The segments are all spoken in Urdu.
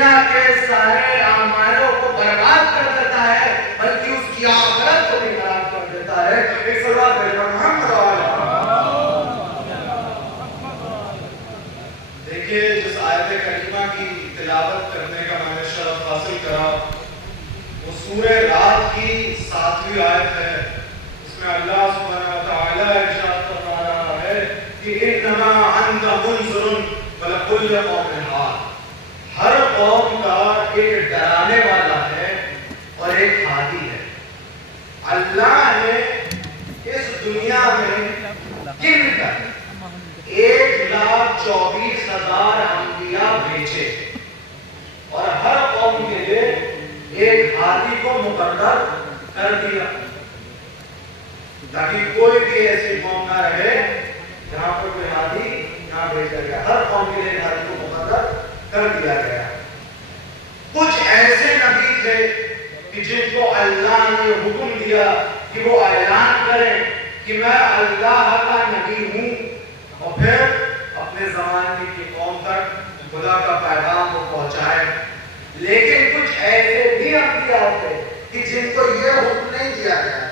دنیا کے سارے اعمالوں کو برباد کر دیتا ہے بلکہ اس کی آخرت کو بھی خراب کر دیتا ہے. ایک صلوات بھیجو محمد علیہ. دیکھیے جس آیت کریمہ کی تلاوت کرنے کا میں نے شرف حاصل کرا وہ سورہ رات کی 7ویں آیت ہے. اس میں اللہ سبحانہ وتعالی ارشاد فرما رہا ہے کہ انما انت منذر ولکل قوم ہاد. ہر قوم کا ایک ڈرانے والا ہے اور ایک ہادی ہے. اللہ نے اس دنیا میں گن کر 1,24,000 انبیاء بھیجے اور ہر قوم کے لیے ایک ہادی کو مقرر کر دیا تاکہ کوئی بھی ایسی قوم نہ رہے جہاں پر کوئی ہادی نہ بھیجا گیا. ہر قوم کے لیے ایک ہادی کو مقرر کر دیا گیا. کچھ ایسے نبی تھے کہ جن کو اللہ نے حکم دیا کہ وہ اعلان کریں کہ میں اللہ کا نبی ہوں اور پھر اپنے زمانے کی قوم تک خدا کا پیغام کو پہنچائے. لیکن کچھ ایسے بھی انبیاء تھے کہ جن کو یہ حکم نہیں دیا گیا.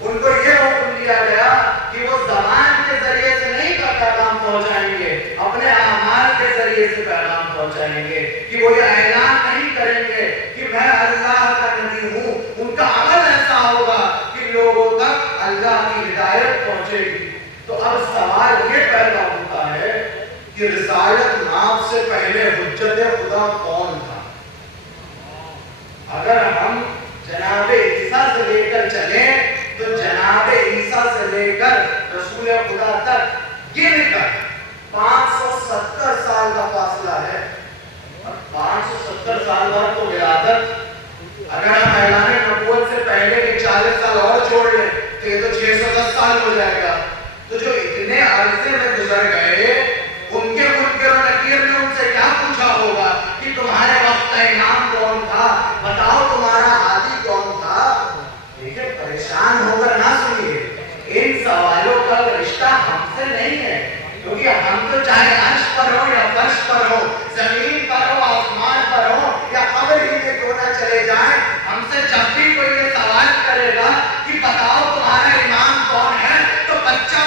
ان کو یہ حکم دیا گیا کہ وہ زبان کے ذریعے سے نہیں پیغام پہنچائیں گے, اپنے اعمال کے ذریعے سے پیغام پہنچائیں گے, کہ وہ یہ اعلان نہیں کریں گے کہ میں اللہ کا نبی ہوں. ان کا عمل ایسا ہوگا کہ لوگوں تک اللہ کی ہدایت پہنچے گی. تو اب سوال یہ پیدا ہوتا ہے کہ رسالت نام سے پہلے حجت خدا کون تھا؟ اگر ہم جناب عیسیٰ سے لے کر چلیں تو جناب عیسیٰ سے لے کر رسول خدا تک گن کر 570 سال کا فاصلہ ہے. اور 570 سال بعد تو ولادت, اگر ہم اعلان نبوت سے پہلے کے 40 سال اور چھوڑ لیں تو یہ تو 610 سال ہو جائے گا. تو جو اتنے عرصے میں گزر گئے ان کے منکر و نکیر نے ان سے کیا پوچھا ہوگا کہ تمہارے وقت کا امام کون تھا, بتاؤ تمہارا ہادی کون تھا. دیکھیں پریشان ہو کر نہ سنیے, ان سوالوں کا رشتہ ہم سے نہیں ہے, کیونکہ ہم تو چاہے عرش پر ہو یا فرش پر ہو, زمین پر ہو, آسمان پر ہو یا قبر ہی میں کیوں نہ چلے جائیں, ہم سے جب بھی کوئی یہ سوال کرے گا کہ بتاؤ تمہارا امام کون ہے تو بچہ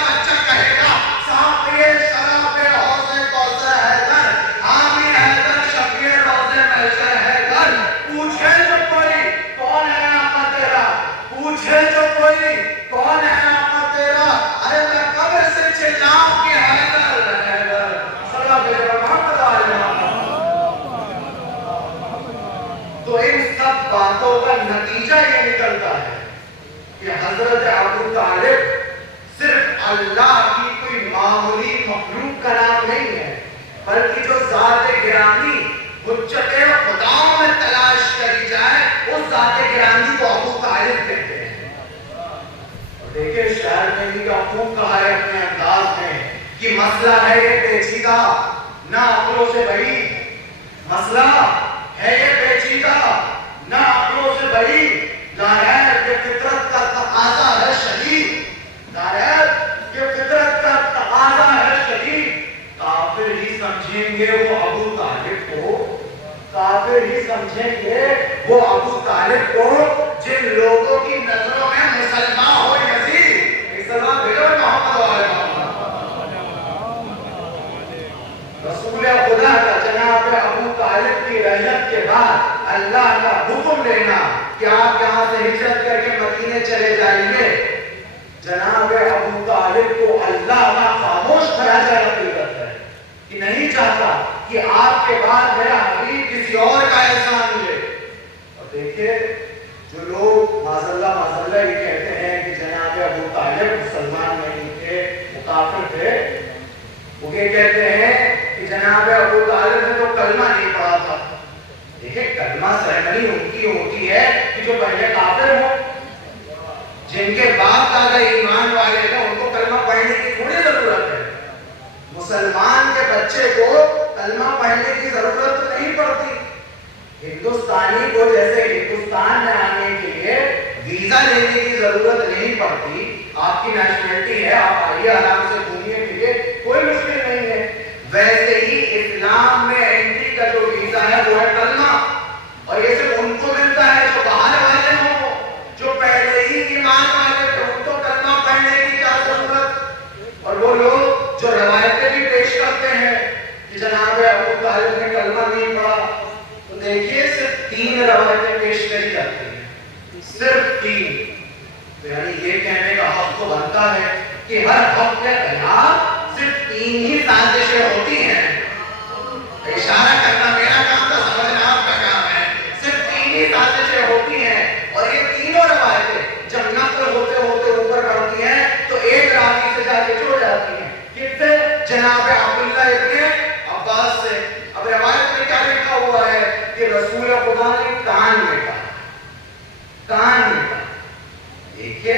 کہے گا ساقی شراب حوض کوثر حیدر, حامی حیدر, شفیع روض محشر حیدر. پوچھے جو کوئی کون ہے آقا تیرا, پوچھے جو کوئی کون ہے آقا تیرا, ارے میں قبر سے چلاؤں کہ حیدر حیدر. صلی اللہ علیہ محمد علیہ. تو ان سب باتوں کا نتیجہ یہ نکلتا ہے کہ حضرت ابو طالب صرف اللہ کی کوئی معمولی مخلوق کا نام نہیں ہے, بلکہ جو ذات گرامی حجت خدا میں تلاش کری جائے اس ذات گرامی کو ابو طالب کہتے ہیں. اور دیکھیں شاعر نے بھی کیا خوب کہا ہے اپنے انداز میں کہ مسئلہ ہے یہ پیچیدہ نہ عقلوں سے بعید, مسئلہ ہے یہ پیچیدہ نہ عقلوں سے بعید, ظاہر یہ فطرت کا تقاضا ہے شدید, ظاہر یہ فطرت کا تقاضا ہے شدید. کافر ہی سمجھیں گے وہ ابو طالب کو, کافر ہی سمجھیں گے وہ ابو طالب کو جن لوگوں کی نظروں میں مسلمان ہو یزید. اسلام بھیجو محمد علیہ رسول خدا کا جناب ابو طالب کی رحلت کے بعد اللہ کا حکم لینا کہ آپ یہاں سے ہجرت کر کے مدینے چلے جائیں گے. جناب ابو طالب کو اللہ کا خاموش خراجہ رفیقت ہے کہ نہیں چاہتا کہ آپ کے بعد میرا حبیب کسی اور کا احسان لے. اور دیکھیے جو لوگ معذاللہ یہ کہتے ہیں کہ جناب ابو طالب مسلمان نہیں تھے, وہ کافر تھے, وہ یہ کہتے ہیں کہ جناب ابو طالب نے تو کلمہ نہیں پڑھا تھا. دیکھیں کلمہ سرمنی ان کی ہوتی ہے کہ جو پہلے کافر ہوں, جن کے باپ دادا ایمان والے ہیں ان کو کلمہ پڑھنے کی تھوڑی ضرورت ہے. مسلمان کے بچے کو کلمہ پڑھنے کی ضرورت نہیں پڑتی. ہندوستانی کو جیسے ہندوستان میں آنے کے لیے ویزا لینے کی ضرورت نہیں پڑتی, آپ کی نیشنلٹی ہے, آپ آئیے آرام سے گھومنے کے لیے, کوئی مشکل نہیں ہے. ویسے ہی اسلام میں انٹری کا جو ویزا ہے وہ طالب نے کلمہ نہیں پڑھا، تو دیکھیے صرف 3 روایتیں پیش کری جاتی ہیں، صرف 3۔ تو یعنی یہ کہنے کا حق تو بنتا ہے کہ ہر حق کے خلاف صرف 3 ہی سازشیں ہوتی ہیں۔ اشارہ کرنا میرا کام تھا، سمجھنا آپ کا کام ہے۔ صرف 3 ہی سازشیں ہوتی ہیں، اور یہ تینوں روایتیں جب نقل ہوتے ہوتے اوپر بڑھتی ہیں تو ایک راوی سے جا کے چھوڑ جاتی ہیں۔ کس سے؟ جناب عبداللہ ابن عباس سے۔ اب روایت میں کیا لکھا ہوا ہے کہ رسول خدا نے کان میں کہا، کان میں کہا۔ دیکھیے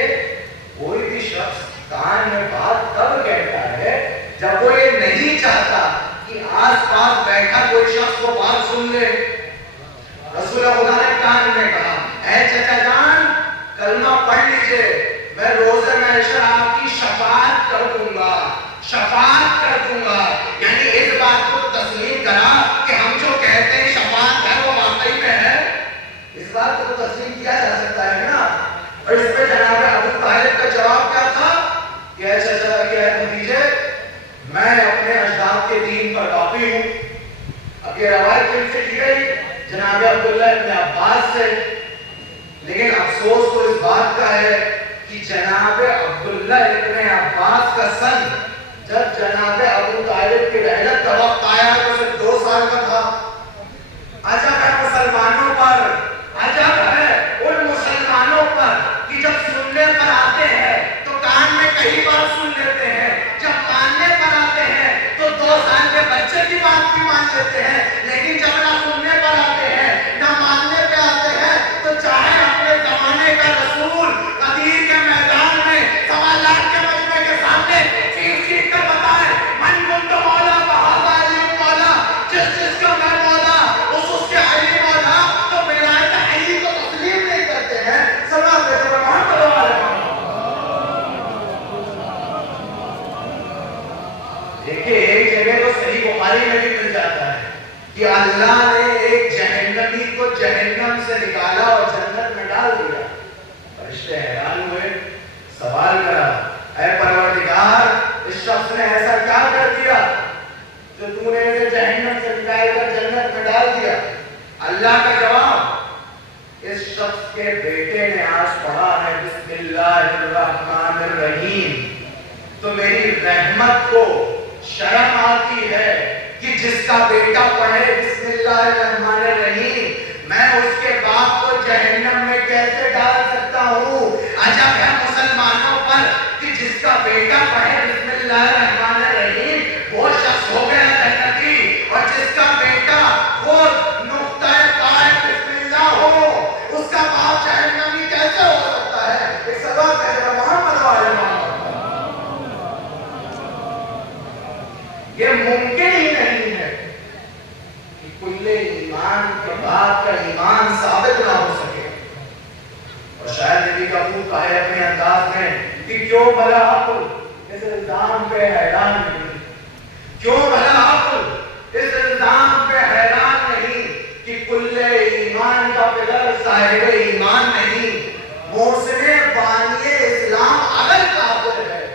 کوئی بھی شخص کان میں بات تب کہتا ہے جب وہ یہ نہیں چاہتا کہ آس پاس بیٹھا کوئی شخص وہ بات سن لے۔ رسول خدا نے کان میں کہا، اے چچا جان کلمہ پڑھ لیجئے، میں روز محشر آپ کی شفاعت کر دوں گا، شفاعت کر دوں گا۔ یعنی اس بات کو تسلیم کرا کہ ہم جو کہتے ہیں شفاعت ہے وہ واقعی میں ہے، اس بات کو تسلیم کیا جا سکتا ہے نا۔ اور اس پہ جناب ابو طالب کا جواب کیا تھا کہ اے چچا کہ اے بھتیجے میں اپنے اجداد کے دین پر باقی ہوں۔ اب یہ روایت کن سے کی گئی؟ جناب عبداللہ ابن عباس سے۔ لیکن افسوس تو اس بات کا ہے کہ جناب عبداللہ ابن عباس کا سن جب جناب ابو طالب کی رحلت کا وقت آیا تو صرف 2 سال کا تھا۔ عجب ہے مسلمانوں پر، عجب ہے ان مسلمانوں پر کہ جب سننے پر آتے ہیں تو کان میں کئی بار سن لیتے ہیں، جب ماننے پر آتے ہیں تو 2 سال کے بچے کی بات بھی مان لیتے ہیں، لیکن جب نہ سننے پر آتے ہیں نہ ماننے پہ آتے ہیں تو چاہے اپنے زمانے کا رسول قدیر کے میدان میں سوالات کے مجمع کے سامنے چیخ چیخ کر بتائیں من کنت مولا فہذا علی مولا، جس کا میں مولا اس کے علی مولا، تو ولایت علی کو تسلیم نہیں کرتے ہیں۔ سلام علیکم محمد علیہ۔ دیکھیں ایک جگہ تو صحیح بخاری میں بھی مل جاتا ہے کہ اللہ نے ایک جہنمی کو جہنم سے نکالا اور جنت میں ڈال دیا۔ فرشتے حیران ہوئے، سوال کرا اے پروردگار اس شخص نے ایسا کیا کر دیا جو تو نے اسے جہنم سے نکال کر جنت میں ڈال دیا؟ اللہ کا جواب، اس شخص کے بیٹے نے آج پڑھا ہے بسم اللہ الرحمن الرحیم، تو میری رحمت کو شرم آتی ہے کہ جس کا بیٹا پڑھے بسم اللہ الرحمن الرحیم میں اس کے باپ کو جہنم میں کیسے ڈال سکتا ہوں؟ عجب ہے مسلمانوں پر کہ جس کا بیٹا پڑھے بسم اللہ الرحمن الرحیم وہ شخص ہو گیا جنتی، اور جس کا بیٹا وہ نقطہ قائم بسم اللہ ہو اس کا باپ جہنمی کیسے ہو سکتا ہے؟ ایک سوال ہے محمد علیہ وسلم۔ یہ ممکن ہی نہیں ہے کہ کل ایمان کے بعد کا ایمان ثابت نہ ہو سکے۔ اور شاید نبی کا خوب کہے اپنے انداز میں کہ کیوں بھلا عقل اس الزام پہ حیران نہیں، کیوں بھلا عقل اس الزام پہ حیران نہیں کہ کل ایمان کا پدر صاحب ایمان نہیں۔ محسن بانی اسلام اگر کافر ہے،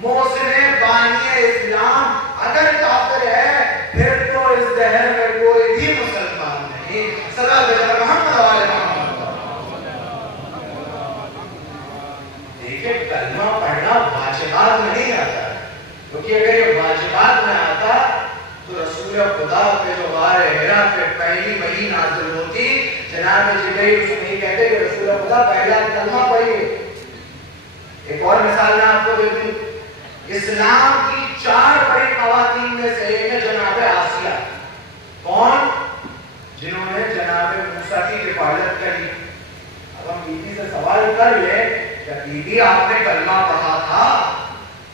محسن بانی اسلام اگر کافر ہے پھر تو اس دہر میں کوئی بھی مسلمان نہیں۔ صلی اللہ علیہ محمد علیہ محمد۔ دیکھیں کلمہ پڑھنا واجبات نہیں آتا ہے، کیونکہ اگر یہ واجبات میں آتا تو رسول خدا پہ جو غار حرا پہ پہلی وحی نازل ہوتی جناب جبریل اس میں کہتے کہ رسول خدا پہلا کلمہ پڑھیے۔ ایک اور مثال میں آپ کو دے دوں، اسلام کی 4 بڑی خواتین میں سے ایک ہے جناب آسیہ۔ کون؟ جنہوں نے جناب موسیٰ کی حفاظت کری۔ اب ہم بیوی سے سوال کر لیں کہ بیوی آپ نے کلمہ پڑھا تھا؟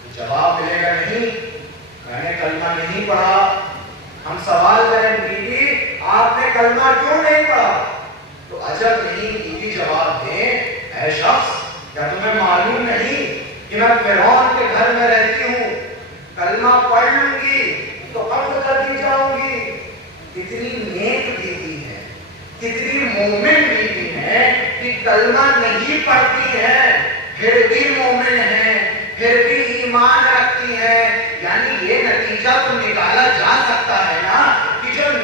تو جواب ملے گا نہیں، میں نے کلمہ نہیں پڑھا۔ ہم سوال کریں بیوی آپ نے کلمہ کیوں نہیں پڑھا؟ تو عجب نہیں بیوی جواب دیں اے شخص کیا تمہیں معلوم نہیں کہ میں فرعون کے گھر میں رہتی ہوں، کلمہ پڑھ لوں گی تو قتل کر دی جاؤں گی۔ کتنی نیک بیوی ہے، کتنی مومن بیوی ہے کہ کلمہ نہیں پڑھتی ہے پھر بھی مومن ہے، پھر بھی ایمان رکھتی ہے۔ یعنی یہ نتیجہ تو نکالا جا سکتا ہے نا کہ جو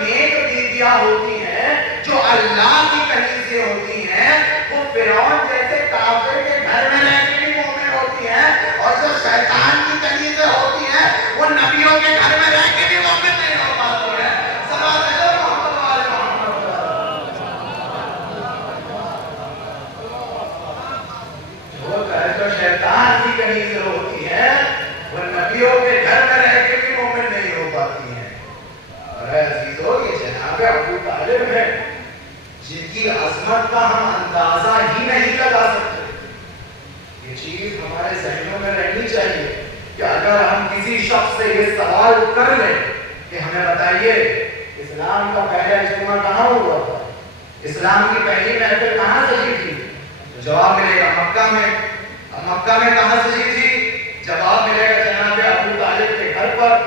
ابو طالب ہیں جن کی عظمت کا ہم اندازہ ہی نہیں لگا سکتے. یہ چیز ہمارے ذہنوں میں رہنی چاہیے کہ اگر ہم کسی شخص سے یہ سوال کر لیں کہ ہمیں بتائیے اسلام کا پہلا اجتماع کہاں ہوا تھا, اسلام کی پہلی محفل کہاں سجی تھی, جواب ملے گا مکہ میں. اب مکہ میں کہاں سجی تھی, جواب ملے گا جناب ابو طالب کے گھر پر.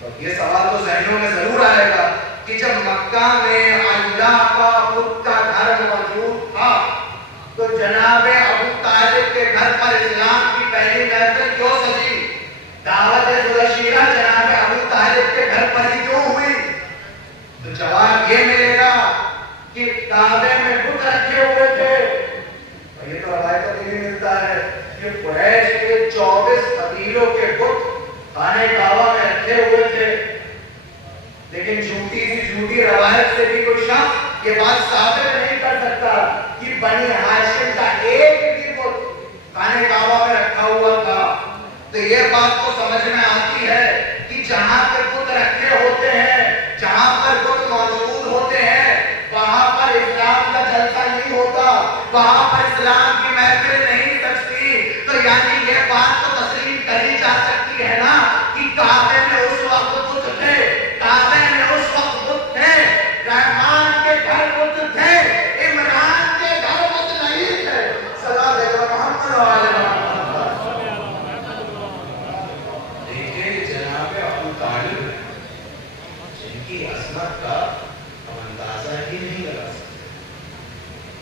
تو یہ سوال تو ذہنوں میں ضرور آئے گا کہ جب مکہ میں اللہ کا خود کا گھر موجود تھا تو جناب ابو طالب کے گھر پر اسلام کی پہلی محفل کیوں سجی, دعوت ذوالشیرہ جناب ابو طالب کے گھر پر ہی کیوں ہوئی. تو جواب یہ ملے گا کہ کعبے میں بت رکھے ہوئے تھے. اور یہ تو روایتوں میں بھی ملتا ہے کہ قریش کے 24 قبیلوں کے بت خانے کعبہ میں رکھے ہوئے تھے. لیکن جھوٹی سی جھوٹی روایت سے بھی کوئی شخص یہ بات ثابت نہیں کر سکتا کہ بنی ہاشم کا ایک بھی بت خانے کعبہ میں رکھا ہوا تھا. تو یہ بات تو سمجھ میں آتی ہے کہ جہاں پہ بت رکھے ہوتے ہیں, جہاں پر بت موجود ہوتے ہیں, وہاں پر اسلام کا جلسہ نہیں ہوتا, وہاں پر اسلام کی محفل نہیں سجتی. تو یعنی یہ بات تو تسلیم کری جا سکتی ہے نا کہ کعبے میں اس وقت بت تھے, کعبے میں اس وقت بت تھے, رحمان کے گھر بت تھے, عمران کے گھر بت نہیں تھے. صلی محمد علیہ عظمت کا ہم اندازہ ہی نہیں لگا سکتے.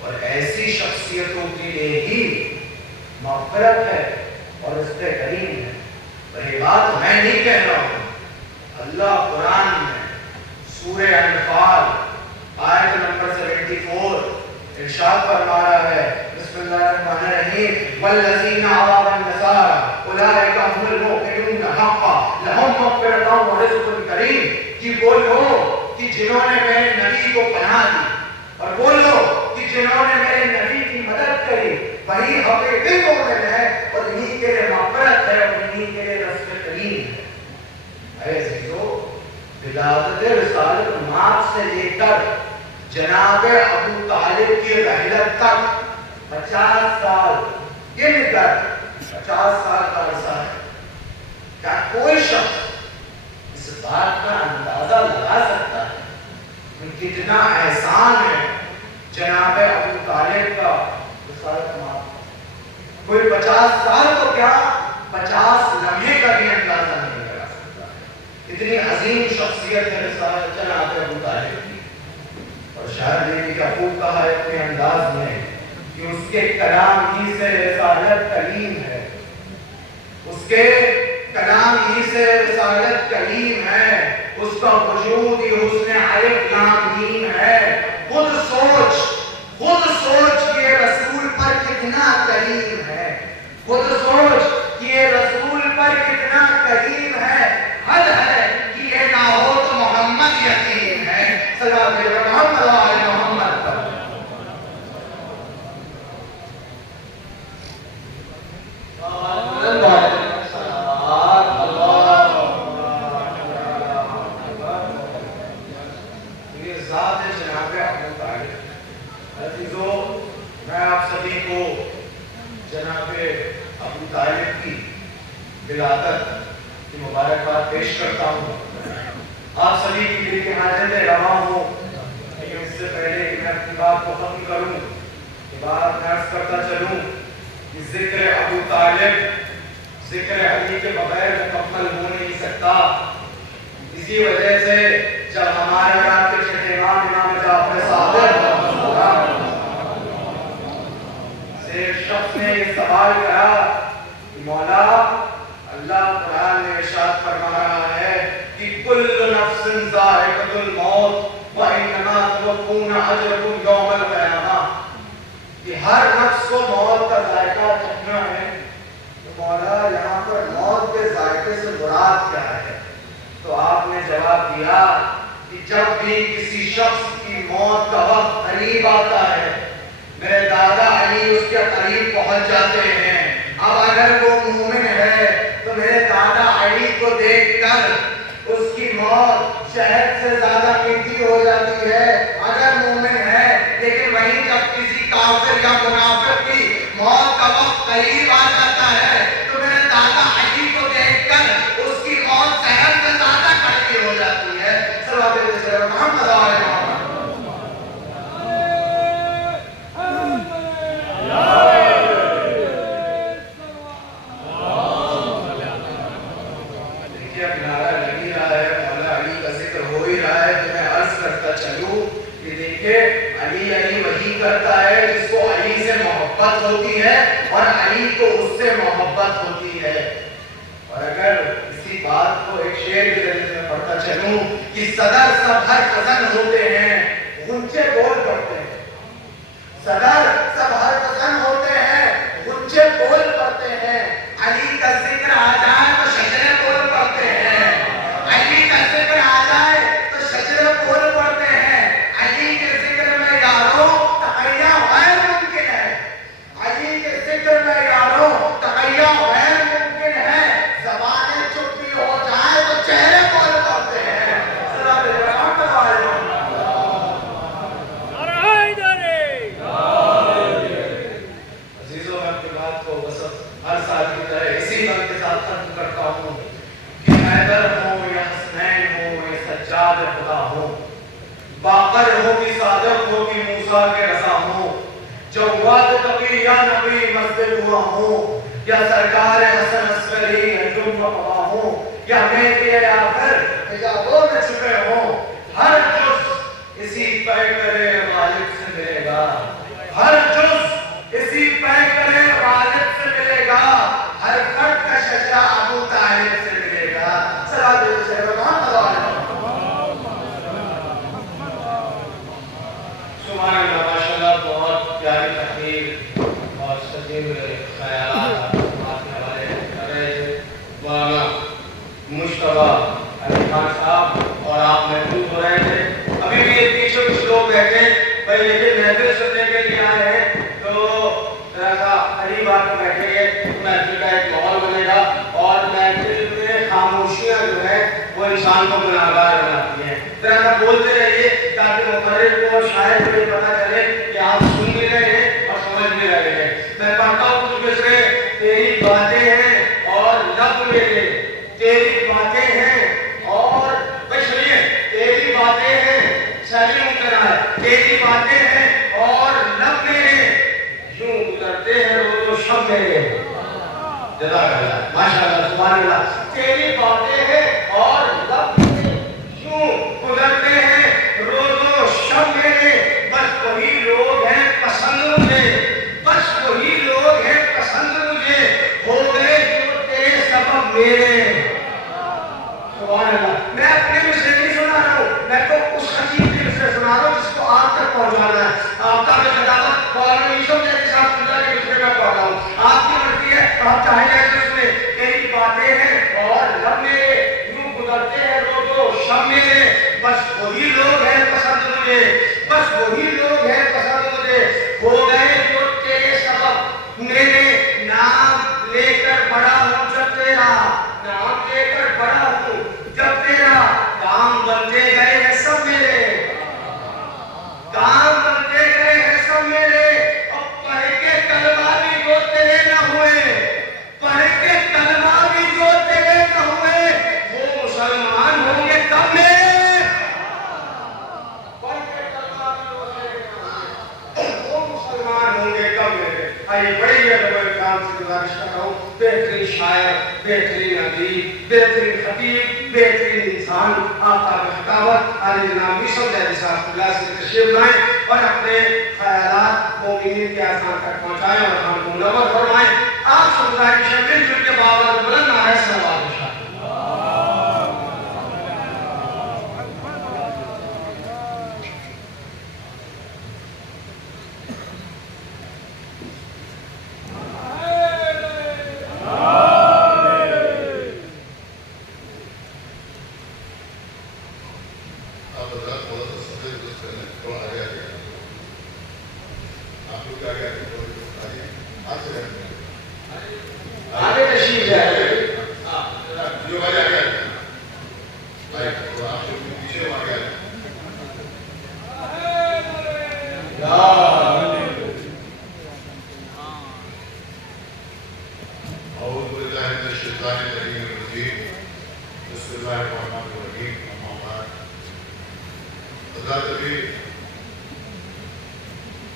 اور ایسی شخصیتوں کے لیے ہی مغفرت ہے اور اس پہ کریم ہے. اور یہ بات میں نہیں کہہ رہا ہوں, اللہ قرآن میں سورہ انفال آیت نمبر 74 ارشاد فرما رہا ہے, بسم اللہ الرحمن الرحیم, والذین آووا النصارى اولئک هم المؤمنون حقا لهم مغفرۃ ورزق کریم. کہ وہ لوگ کہ جنہوں نے میرے نبی کو پناہ دی اور وہ لوگ کہ جنہوں نے میرے نبی کی مدد کری وہی حقیقی مومن ہے اور انہی کے لیے مغفرت ہے اور انہی کے لیے رزق کریم ہے. اے عزیزو, ولادت رسالت مات سے لے کر جناب ابو طالب کی رحلت تک 50 سال گن کر 50 سال کا عرصہ ہے. کیا کوئی شخص اس بات کا اندازہ لگا سکتا ہے کہ کتنا احسان ہے جناب ابو طالب کا رسالت مات. کوئی 50 سال تو کیا 50 لمحے کا بھی اندازہ نہیں لگا سکتا. اتنی عظیم شخصیت ہے رسالت جناب ابو طالب کی. اور شاعر نے بھی خوب کہا ہے اپنے انداز میں کہ اس کے کلام ہی سے رسالت کلیم ہے, اس کے کلام ہی سے رسالت کلیم ہے, اس کا وجود ہی حسن الف لام میم ہے. خود سوچ کہ رسول پر کتنا کریم ہے, خود سوچ کہ یہ رسول پر کتنا کریم ہے. حد ہے کہ یہ نہ ہو تو محمد یتیم ہے. سلام محمد علی محمد پر. میں آپ سبھی کو جناب ابو طالب کی ولادت کی مبارکباد پیش کرتا ہوں. آپ سبھی کی دل کی حاجتیں رواں ہوں. لیکن اس سے پہلے کہ میں اپنی بات کو ختم کروں, یہ بات میں عرض کرتا چلوں کہ ذکر ابو طالب ذکر علی کے بغیر مکمل ہو نہیں سکتا. اسی وجہ سے جب ہمارے اور آپ کے چھٹے امام جعفر صادق شخص نے یہ سوال کرا کہ مولا, اللہ قرآن میں ارشاد فرما رہا ہے کہ کل نفس ذائقۃ الموت وانما توفون اجرکم یوم القیامہ, کہ ہر نفس کو موت کا ذائقہ چکھنا ہے. تو مولا یہاں پر موت کے ذائقے سے مراد کیا ہے؟ تو آپ نے جواب دیا کہ جب بھی کسی شخص کی موت کا وقت قریب آتا ہے میرے دادا علی اس کے قریب پہنچ جاتے ہیں. اب اگر وہ مومن ہے تو میرے دادا علی کو دیکھ کر اس کی موت شہد سے زیادہ میٹھی ہو جاتی جاتی ہے اگر مومن ہے، لیکن وہیں جب کسی کافر یا منافق کی موت کا وقت قریب آ جاتا ہے تو میرے دادا علی کو دیکھ کر اس کی موت زہر سے زیادہ کڑوی ہو جاتی ہے۔ صلوات اللہ محمد علیہ وسلم۔ دیکھیے اب نعرہ لگ ہی رہا ہے، مولا علی کا ذکر ہو ہی رہا ہے، تو میں عرض کرتا چلوں کہ دیکھیے علی علی وہی کرتا ہے جس کو علی سے محبت ہوتی ہے اور علی کو اس سے محبت ہوتی ہے۔ اور اگر اسی بات کو ایک شعر کے ذریعے میں پڑھتا چلوں کہ صدر سب ہر فزن ہوتے ہیں، غنچے بول پڑتے ہیں۔ صدر سب ہر فزن ہوتے ہیں، غنچے بول پڑتے ہیں۔ علی کا ذکر آ جائے تو شجرے بول پڑتے ہیں، علی کا ذکر آ جائے تو شجرے بول پڑتے ہیں۔ علی کے ذکر میں یاروں تحیہ غیر ممکن ہے، علی کے ذکر میں یاروں تحیہ غیر ممکن ہے۔ زبانیں چپ بھی ہو جائے تو چہرے بول پڑتے ہیں۔ صلوات اللہ علیہ وسلم۔ عزیزوں میں اپنی بات کو بس ہر سال کی طرح اسی وقت کے ساتھ ختم کرتا ہوں کہ حیدر ہو یا حسنین ہو یا سجاد خدا ہو، باقر ہو کہ صادق ہو کہ موسیٰ کے رضا ہو، جواد تقی یا نبی مسجد ہوا ہو، یا سرکار حسن عسکری انجم قضا ہو، یا مہدی آخر حجابوں میں چھپے ہوں، ہر جز اسی پیکرے غالب سے ملے گا، ہر جز اسی پیکرے غالب سے ملے گا، ہر فرد کا شجرہ ابو طالب سے ملے گا۔ صلوات اللہ محمد علیہ وسلم۔ سبحان اللہ، ماشاءاللہ، بہت پیاری تقریر اور سجیو خیالات آنے والے کر رہے تھے مولانا مجتبیٰ علی خان صاحب، اور آپ محفوظ ہو رہے تھے۔ ابھی بھی یہ پیچھے کچھ لوگ بیٹھے بھائی لیکن محفل سننے کے لیے آئے ہیں تو ذرا سا قریب آ کے بیٹھیں گے تو محفل کا ایک ماحول بنے گا، اور محفل میں خاموشیاں جو ہے وہ انسان کو گناہگار بناتی ہیں۔ ذرا سا بولتے رہیے تاکہ مقرر کو اور شاید کو یہ پتہ چلے کہ آپ سن بھی رہے ہیں اور سمجھ بھی رہے ہیں۔ میں پڑھتا ہوں کچھ مصرے۔ تیری باتیں ہیں اور لب میرے، تیری باتیں ہیں اور بھائی سنیے، تیری باتیں ہیں، سہی ممکن ہے، تیری باتیں ہیں اور لب میرے، یوں گزرتے ہیں روز و شب میرے۔ جزاک اللہ، ماشاءاللہ، سبحان اللہ۔ تیری باتیں ہیں اور لب میرے، یوں گزرتے ہیں روز و شب میرے، بس وہی لوگ ہیں پسند مجھے، بس وہی لوگ ہیں پسند مجھے، ہو گئے جو تیرے سبب میرے۔ سبحان اللہ۔ میں اپنے مصرے نہیں سنا رہا ہوں، میں تو اس خطیب کے مصرے سنا رہا ہوں جس کو آپ تک پہنچانا ہے۔ آفتاب خداوت مولانا یوسف جیسے صاحب خدا کے مصرے میں پڑھ رہا ہوں، آپ کی مرضی ہے، آپ چاہیں گے اس میں تیری باتیں ہیں اور لب میرے، یوں گزرتے ہیں روز و شب میرے، بس وہی لوگ ہیں پسند مجھے، بس وہی لوگ ہیں پسند مجھے، ہو گئے جو تیرے سبب میرے، نام لے کر بڑا ہوں جب تیرا، نام لے کر بڑا ہوں جب تیرا، کام بنتے گئے ہیں سب میرے، کام بنتے گئے ہیں سب میرے، اب پڑھ کے کلمہ بھی جو تیرے نہ ہوئے، پڑھ کے کلمہ بھی جو تیرے نہ ہوئے، وہ مسلمان ہوں گے تب میرے، پڑھ کے کلمہ بھی جو تیرے نہ ہوئے، وہ مسلمان ہوں گے تب میرے۔ آئیے پڑھیے تو میں کام سے گزارش کر رہا ہوں، بہترین شاعر، بہترین ادیب، بہترین خطیب، بہترین انسان آفتاب خطاوت علی جناب یوسف جیسی صاحب اللہ سے تشریف لائیں اور اپنے خیالات مومنین کے آسان تک پہنچائیں اور ہم کو منور فرمائیں۔ آپ سے گزارش ہے مل جل کے باور بلند نعرہ صلوات و شان۔ آگے تشریف جائے أعوذ بالله من الشيطان الرجيم بسم الله الرحمن الرحيم أما بعد حضرات ابھی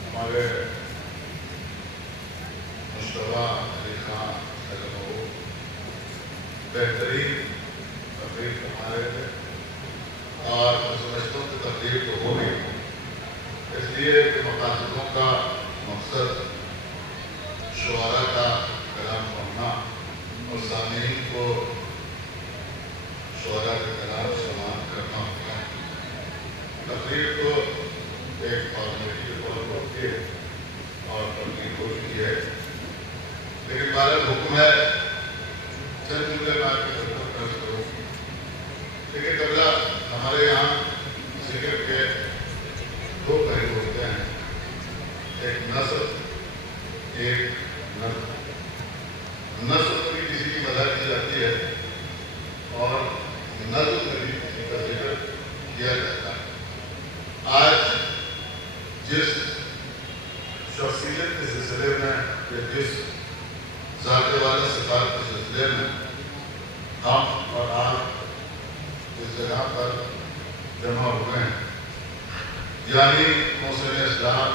ہمارے مشتبہ علی خان بہترین تقریر فرما رہے تھے اور میں سمجھتا ہوں کہ تقریر تو ہو گئی اس لیے کہ مقاصدوں کا مقصد شعراء کا کلام پڑھنا اور سامعین کو شعراء کا کلام سماعت کرنا ہوتا ہے. تقریر تو ایک فارمیلٹی کے طور پر ہوتی ہے اور تقریر ہو چکی ہے لیکن بہرحال حکم ہے چند جملے میں آپ کی خدمت عرض کروں. لیکن قبلہ ہمارے یہاں ذکر کے دو پہلو ہوتے ہیں, ایک نثر ایک نظم. نثر میں کسی کی مدح کی جاتی ہے اور نظم میں بھی کسی کا ذکر کیا جاتا ہے. آج جس شخصیت کے سلسلے میں یا جس ذات والا صفات کے سلسلے میں ہم اور آپ اس جگہ پر جمع ہوئے ہیں, یعنی محسن اسلام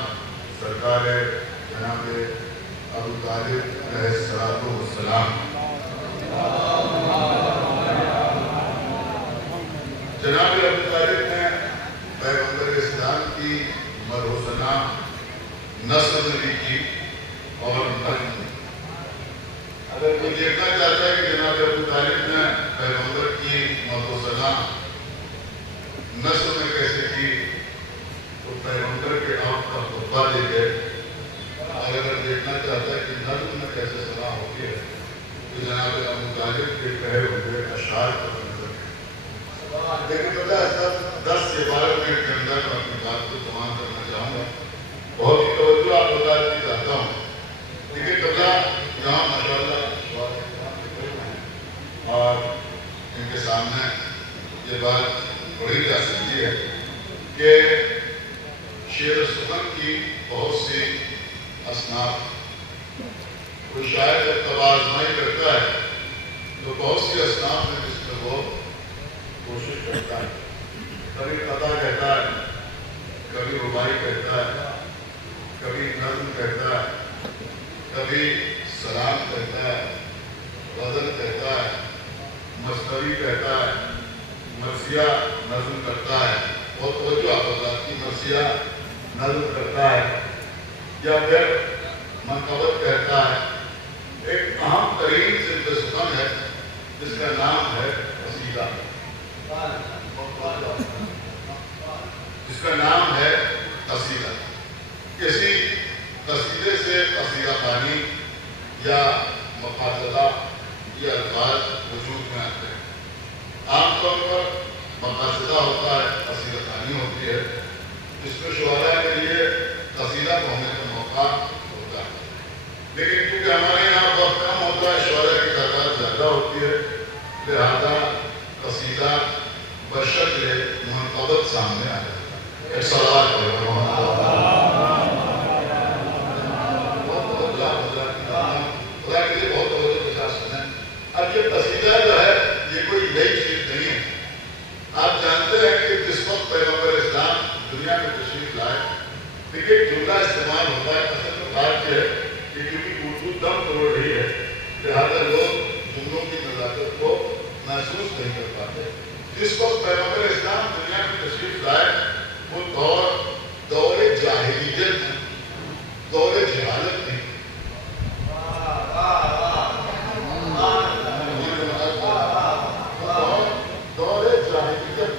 سرکار جناب ابو طالب علیہ السلام. جناب ابو طالب نے پیغمبر اسلام کی مدح نثر میں بھی کی اور نظم میں. اگر کوئی دیکھنا چاہتا ہے کہ جناب ابو طالب نے پیغمبر کی مدح نثر میں کیسے کی تو پیغمبر کے آپ کا خطبہ دے گئے. اور اگر دیکھنا چاہتا ہے کہ نظم میں کیسے صلاح ہوتی ہے تو جناب ابو طالب کے کہے ہوئے اشعار پر نظر ہے. لیکن پتہ ہے سر 10 سے 12 منٹ کے اندر میں اپنی بات کو تمام کرنا چاہوں گا. بہت ہی توجہ آپ بتا دی چاہتا ہوں. لیکن قبلہ یہاں ماشاءاللہ اور ان کے سامنے یہ بات پڑھی جا سکتی ہے کہ شعر و سخن کی بہت سی اصناف. کوئی شاعر جب توازنائی کرتا ہے تو بہت سی اصناف میں جس میں وہ کوشش کرتا ہے. کبھی قطع کہتا ہے, کبھی رباعی کہتا ہے, کبھی نظم کہتا ہے, کبھی سلام کہتا ہے, غزل کہتا ہے, مثنوی کہتا ہے, مرثیہ نظم کرتا ہے. بہت توجہ آپ حضرات کی, مرثیہ نظم کرتا ہے یا پھر منقبت کہتا ہے. ایک اہم ترین صنف سخن ہے جس کا نام ہے قصیدہ. جس کا نام ہے قصیدہ. کسی قصیدے سے قصیدہ خوانی یا مقاصدہ یہ الفاظ وجود میں آتے ہیں. عام طور پر مقاصدہ ہوتا ہے, قصیدہ خوانی ہوتی ہے جس میں شعراء کے لیے قصیدہ پڑھنے کا موقع ہوتا ہے. لیکن کیونکہ ہمارے یہاں وقت کم ہوتا ہے, شعراء کی تعداد زیادہ ہوتی ہے, لہذا قصیدہ بشکل منقبت سامنے آ جاتا ہے. ایک سوال ہے اب یہ قصیدہ جو ہے یہ کوئی نئی چیز نہیں ہے. آپ جانتے ہیں کہ جس وقت پیغمبر اسلام دنیا میں تشریف لائے دیکھیے جملہ استعمال ہوتا ہے. اصل میں بات یہ ہے کہ کیونکہ اردو دم توڑ رہی ہے لہٰذا لوگ جملوں کی نزاکت کو محسوس نہیں کر پاتے. جس وقت پیغمبر اسلام دنیا میں تشریف لائے وہ دور جاہلیت ہے, دور جہالت نہیں. دور جاہلیت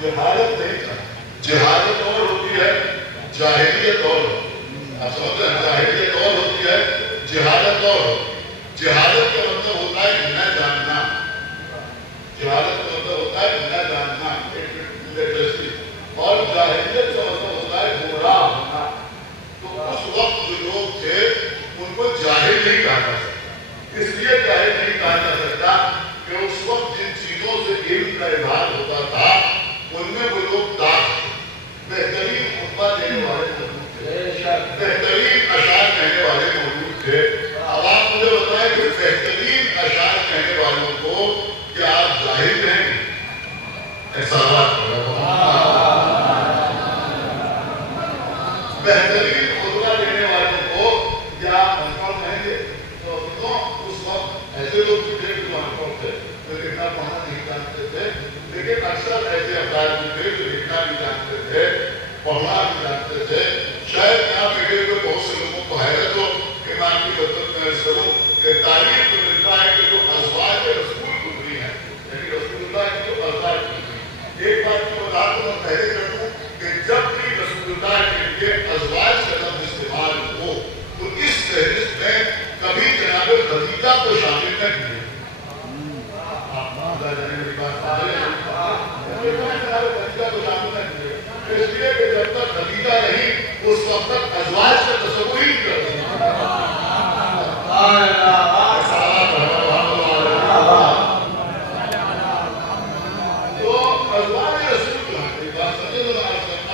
جہالت نہیں تھا. جہالت اور ہوتی ہے, جاہلیت اور ہوتی ہے. آپ سمجھتے ہیں, جاہلیت اور ہوتی ہے, جہالت اور ہوتی ہے. جہالت کا مطلب ہوتا ہے نہ جاننا. جہالت کا مطلب ہوتا ہے نہ جاننا, اور جاہلیت کا مطلب ہوتا ہے گمراہ ہونا. تو اس وقت جو لوگ تھے ان کو جاہل نہیں کہا جا سکتا. اس لیے جاہل نہیں کہا جا سکتا کہ اس وقت جن چیزوں سے علم کا اظہار ہوتا تھا ان میں وہ لوگ داخل تھے. بہترین خطبہ دینے والے بہترین اشعار کہنے والے موجود تھے. اب آپ مجھے بتائیں کہ بہترین اشعار کہنے والوں کو کیا آپ ظاہر ہیں؟ ایک سوال بہترین خطبہ دینے والوں کو کیا انپڑھ کہیں گے؟ تو اس وقت ایسے لوگ بھی تھے جو انپڑھ تھے، جو لکھنا پڑھنا نہیں جانتے تھے، لیکن اکثر ایسے افراد بھی تھے جو لکھنا بھی جانتے تھے، پڑھنا بھی جانتے تھے. شاید یہاں بیٹھے ہوئے بہت سے لوگوں کو حیرت ہو کہ میں آپ کی خدمت میں عرض کروں کہ تاریخ میں ملتا ہے کہ جو ازواج رسول گزری ہیں، یعنی رسول اللہ کی جو ازواج گزری، ایک بات کی وضاحت میں پہلے کر دوں کہ جب بھی رسول اللہ کے لیے ازواج کا لفظ استعمال ہو تو اس فہرست میں کبھی جناب خدیجہ کو شامل نہ کیے. اس لیے کہ جب تک خدیجہ نہیں اس وقت تک ازواج کا تصور ہی کر تو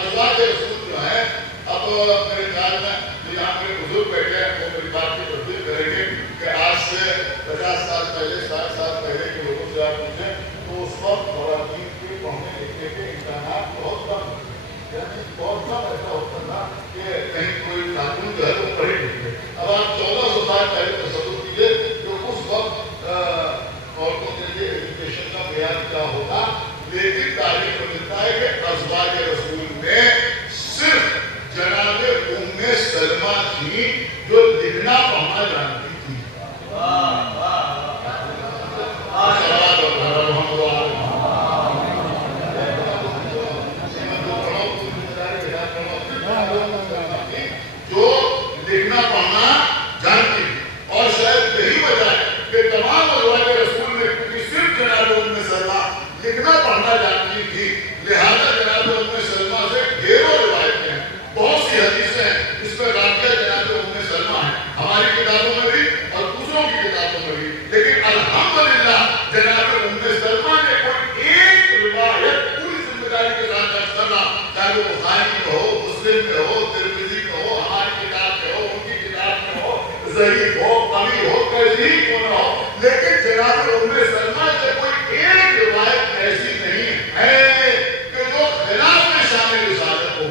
ازواج رسول جو ہے اب میرے خیال میں یہاں میرے بزرگ بیٹھے ہیں وہ میری بات کی تصدیق کریں گے کہ آج سے 50 سال پہلے 60 سال پہلے کے لوگوں سے آپ پوچھیں تو اس وقت خواتین کے پڑھنے لکھنے کے امکانات بہت کم تھے. یعنی بہت کم ایسا ہوتا تھا کہ کہیں کوئی خاتون جو ہے وہ پڑھے لکھے. اب آپ 1400 سال پہلے تصور کیجیے کہ اس وقت عورتوں کے لیے ایجوکیشن کا معیار کیا ہوگا. لیکن تاریخ میں ملتا ہے کہ ازواج رسول میں صرف جناب ام سلمہ تھی جو لکھنا پڑھنا جانتی تھی. جو لکھنا پڑھنا جانتی تھی. اور شاید یہی وجہ ہے کہ تمام ازواج رسول میں کیونکہ صرف جناب ام سلمہ لکھنا پڑھنا جانتی تھی لہذا جناب ام سلمہ سے ڈھیروں روایتیں ہیں. بہت سی حدیثیں ہیں اس میں واقعہ جناب ام سلمہ ہے ہماری کتابوں میں بھی اور دوسروں کی کتابوں میں بھی. لیکن الحمدللہ جناب ام سلمہ نے کوئی ایک روایت پوری ذمہ داری کے ساتھ درج کرنا چاہے وہ بخاری میں ہو مسلم میں ہو ترمذی میں ہو ہماری کتاب میں ہو ان کی کتاب میں ہو ضعیف ہو قوی ہو کیسی ہی کیوں نہ ہو لیکن جناب ام سلمہ سے کوئی ایک روایت ایسی نہیں ہے کہ جو خلاف میں شامل رسالت ہو.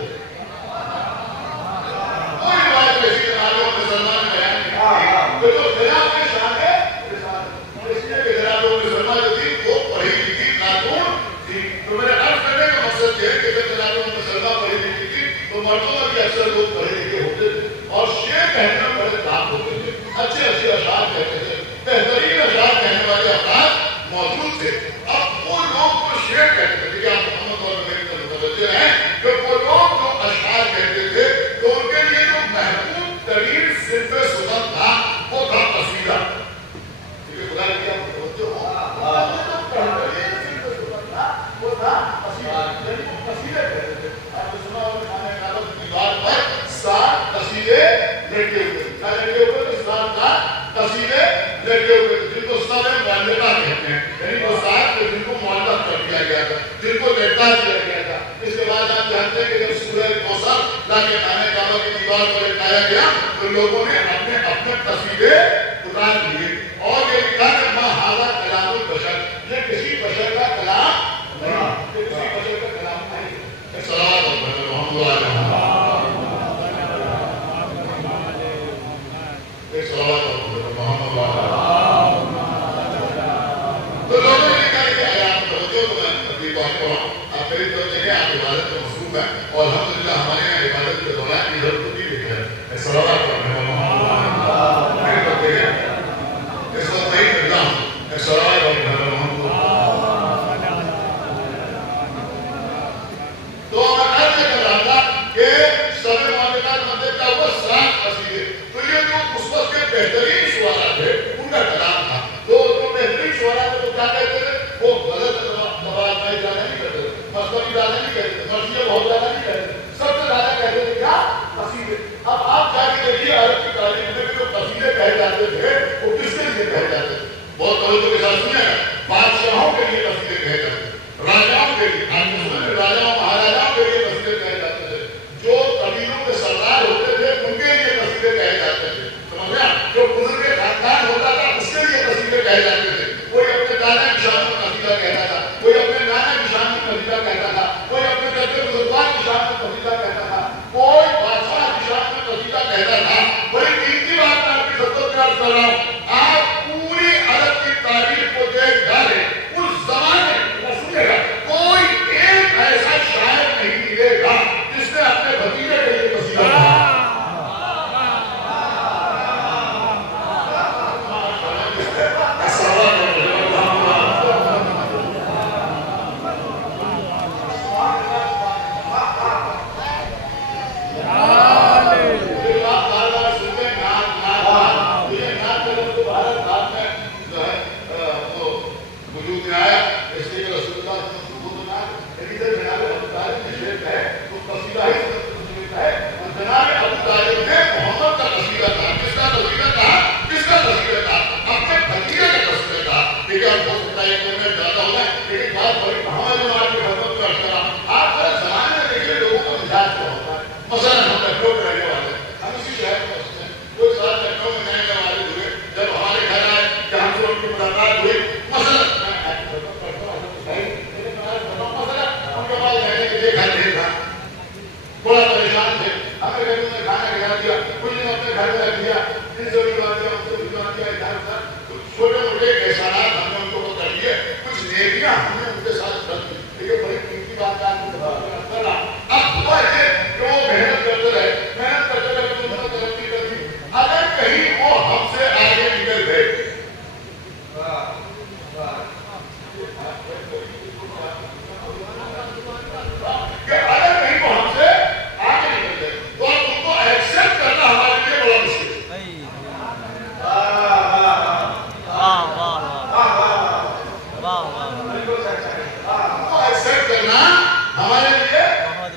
کوئی روایت ایسی جناب ام سلمہ نے بیان نہیں کہ جو خلاف میں شامل رسالت. اس لیے کہ جناب ام سلمہ جو تھی وہ پڑھی لکھی خاتون تھی. تو میرے عرض کرنے کا مقصد یہ ہے کہ جب جناب ام سلمہ پڑھی لکھی تھی تو مردوں میں بھی اکثر لوگ پڑھے لکھے ہوتے تھے اور شعر کہنے میں بڑے داغ ہوتے تھے. اچھے اچھے اشعار کہتے تھے. بہترین اشعار کہنے والے افراد موجود تھے. اب وہ لوگ جو شعر کہتے تھے کہ آپ محمد اور میری طرف متوجہ ہیں کہ وہ لوگ جو اشعار کہتے تھے تو ان کے لیے جو محبوب ترین صنف سخن تھا وہ تھا قصیدہ. کیونکہ خدا کی آپ متوجہ ہو بہترین صنف سخن تھا وہ تھا قصیدہ. یعنی وہ قصیدے کہتے تھے. آپ نے سنا ہوگا خانہ کعبہ کی دیوار پر 7 قصیدے لٹکے ہوئے. کیا لٹکے ہوئے تھے؟ 7 قصیدے لٹکے ہوئے تھے جن کو سب معلقہ کہتے ہیں. یعنی وہ 7 جن کو معلق کر دیا گیا تھا جن کو لٹکا دیا گیا تھا. اس کے بعد آپ جانتے ہیں کہ جب سورہ کوثر لا کے خانہ کعبہ کی دیوار پر لٹکایا گیا تو لوگوں نے اپنے اپنے قصیدے اتار دیے اور یہ لکھا کہ ما ھذا کلام البشر. یہ کسی بشر کا کلام نہیں. یہ کسی بشر کا کلام نہیں. صلوات محمد علیہ ایک صلوات محمد تو لوگوں نے کہا کہ آپ توجہ کو میں اپنی بات کو آپ میری طرف دیکھیں آپ عبادت میں مصروف ہیں اور الحمدللہ ہمارے یہاں عبادت کے دوران ادھر کو بھی لکھا ہے. ایک صلوات محمد میری طرف دیکھیں اس وقت نہیں کرتا ہوں. ایک صلوات محمد تو میں عرض کر رہا تھا کہ سب معاملات مندر کا وہ 7 قصیدے تو یہ جو اس وقت کے بہترین شعراء تھے ان کا کلام تھا. تو جو بہترین شعراء تھے وہ کیا کہتے تھے؟ وہ غلط مواد میں زیادہ نہیں کرتے تھے, مصنوعی زیادہ نہیں کہتے تھے, مرثیہ بہت زیادہ نہیں کہتے تھے. سب سے زیادہ کہتے تھے کیا؟ قصیدے. اب آپ جا کے دیکھیے مثلا ہم لکھنؤ کے رہنے والے ہیں، ہم اسی شہر میں بستے ہیں، کوئی ساتھ لکھنؤ میں نئے نئے والد ہوئے، جب ہمارے گھر آئے کہ ہم سے ان کی ملاقات ہوئی، مثلا مثلا ان کے پاس رہنے کے لیے گھر نہیں تھا، بڑا پریشان تھے، ہمیں گھر میں کھانا کھلا دیا، کچھ دن اپنے گھر میں رکھ دیا، ان سے بھی بات کیا، ان سے بھی بات کیا، ادھر ادھر چھوٹے موٹے احسانات ہم نے ان کو کر لیے، کچھ نیکیاں ہم نے ان کے ساتھ کر دی، لیکن بڑی قیمتی بات کا اب ہوا یہ کہ وہ محنت کرتے رہے، محنت کرتے رہے تو ان کو ترقی کر دی، اگر کہیں وہ ہم سے آگے نکل گئے کہ اگر کہیں وہ ہم سے آگے نکل گئے تو اب ان کو ایکسپٹ کرنا ہمارے لیے بڑا مشکل ہے. ان کو ایکسپٹ کرنا ہمارے لیے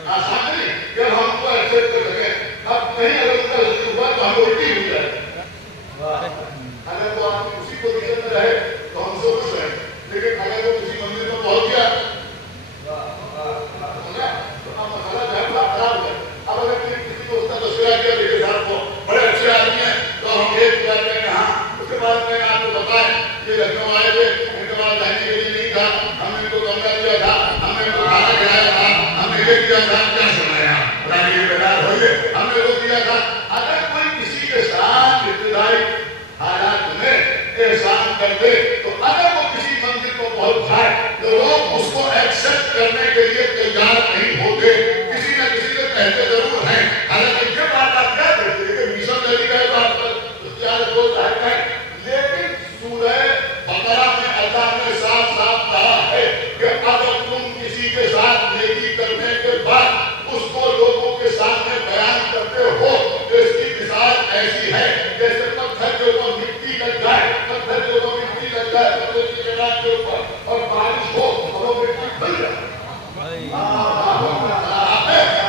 آسان نہیں کہ ہم کو ایکسپٹ کر سکیں. اب کہیں اگر ان کا رزق ہوا تو ہم الٹی ہو جائے، اگر وہ آپ کی اسی پوزیشن میں رہے تو ہم سے خوش رہیں، لیکن اگر وہ کسی منزل میں پہنچ گیا مسئلہ جو ہے خراب ہو جائے. اب اگر کسی کو اس کا تذکرہ کیا دیکھے صاحب کو بڑے اچھے آدمی ہیں تو ہم ایک بات کہیں کہ ہاں، اس کے بعد میں نے آپ کو بتائیں یہ لکھنؤ آئے تھے، ان کے پاس رہنے کے لیے نہیں تھا، ہم نے ان کو کمرہ دیا تھا، ہم نے ان کو کھانا کھلایا تھا، ہم نے یہ کیا تھا، کیا سنایا بتائیے بیدار ہوئیے، ہم نے وہ کیا تھا. اگر کوئی کسی کے ساتھ ابتدائی حالات میں احسان کر دے تو اگر وہ کسی منزل کو پہنچ جائے تو لوگ اس کو ایکسپٹ کرنے کے لیے تیار نہیں ہوتے، کسی نہ کسی کو کہتے ضرور ہیں. حالانکہ یہ بات آپ کیا کہتے ہیں کہ میشن دہلی کا بات پر اختیار کو ظاہر ہے، لیکن سورہ بقرہ میں اللہ نے صاف صاف کہا ہے کہ اگر تم کسی کے ساتھ نیکی کرنے کے بعد اس کو لوگوں کے سامنے بیان کرتے ہو تو اس کی مثال ایسی ہے جیسے پتھر کے اوپر مٹی لگ جائے، پتھر کے اوپر مٹی لگ جائے پتھر کی چٹان کے اوپر اور بارش ہو اور وہ مٹی کھل جائے،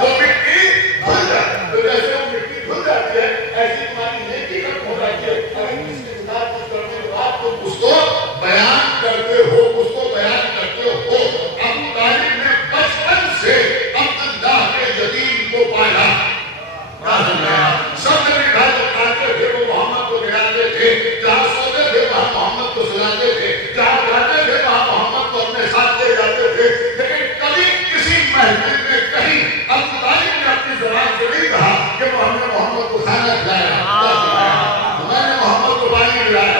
وہ مٹی کھل جائے. تو جیسے وہ مٹی کھل جاتی ہے ایسی تمہاری نیکی ختم ہو جاتی ہے. اگر کسی کے ساتھ کچھ کرنے کے بعد تم اس کو بیان کرتے ہو، اس کو بیان کرتے ہو. ابو طالب نے بچپن سے اپنے اللہ کے یتیم کو پالا، سب نے گھر کھاتے تھے وہ محمد کو کھلاتے تھے، جہاں سوتے تھے وہاں محمد کو سلاتے تھے، جہاں جاتے تھے وہاں محمد کو اپنے ساتھ لے جاتے تھے. لیکن کبھی کسی محفل میں کہیں ابو طالب نے اپنی زبان سے نہیں کہا کہ وہ ہم نے محمد کو کھانا کھلایا، میں نے محمد کو پانی پلایا.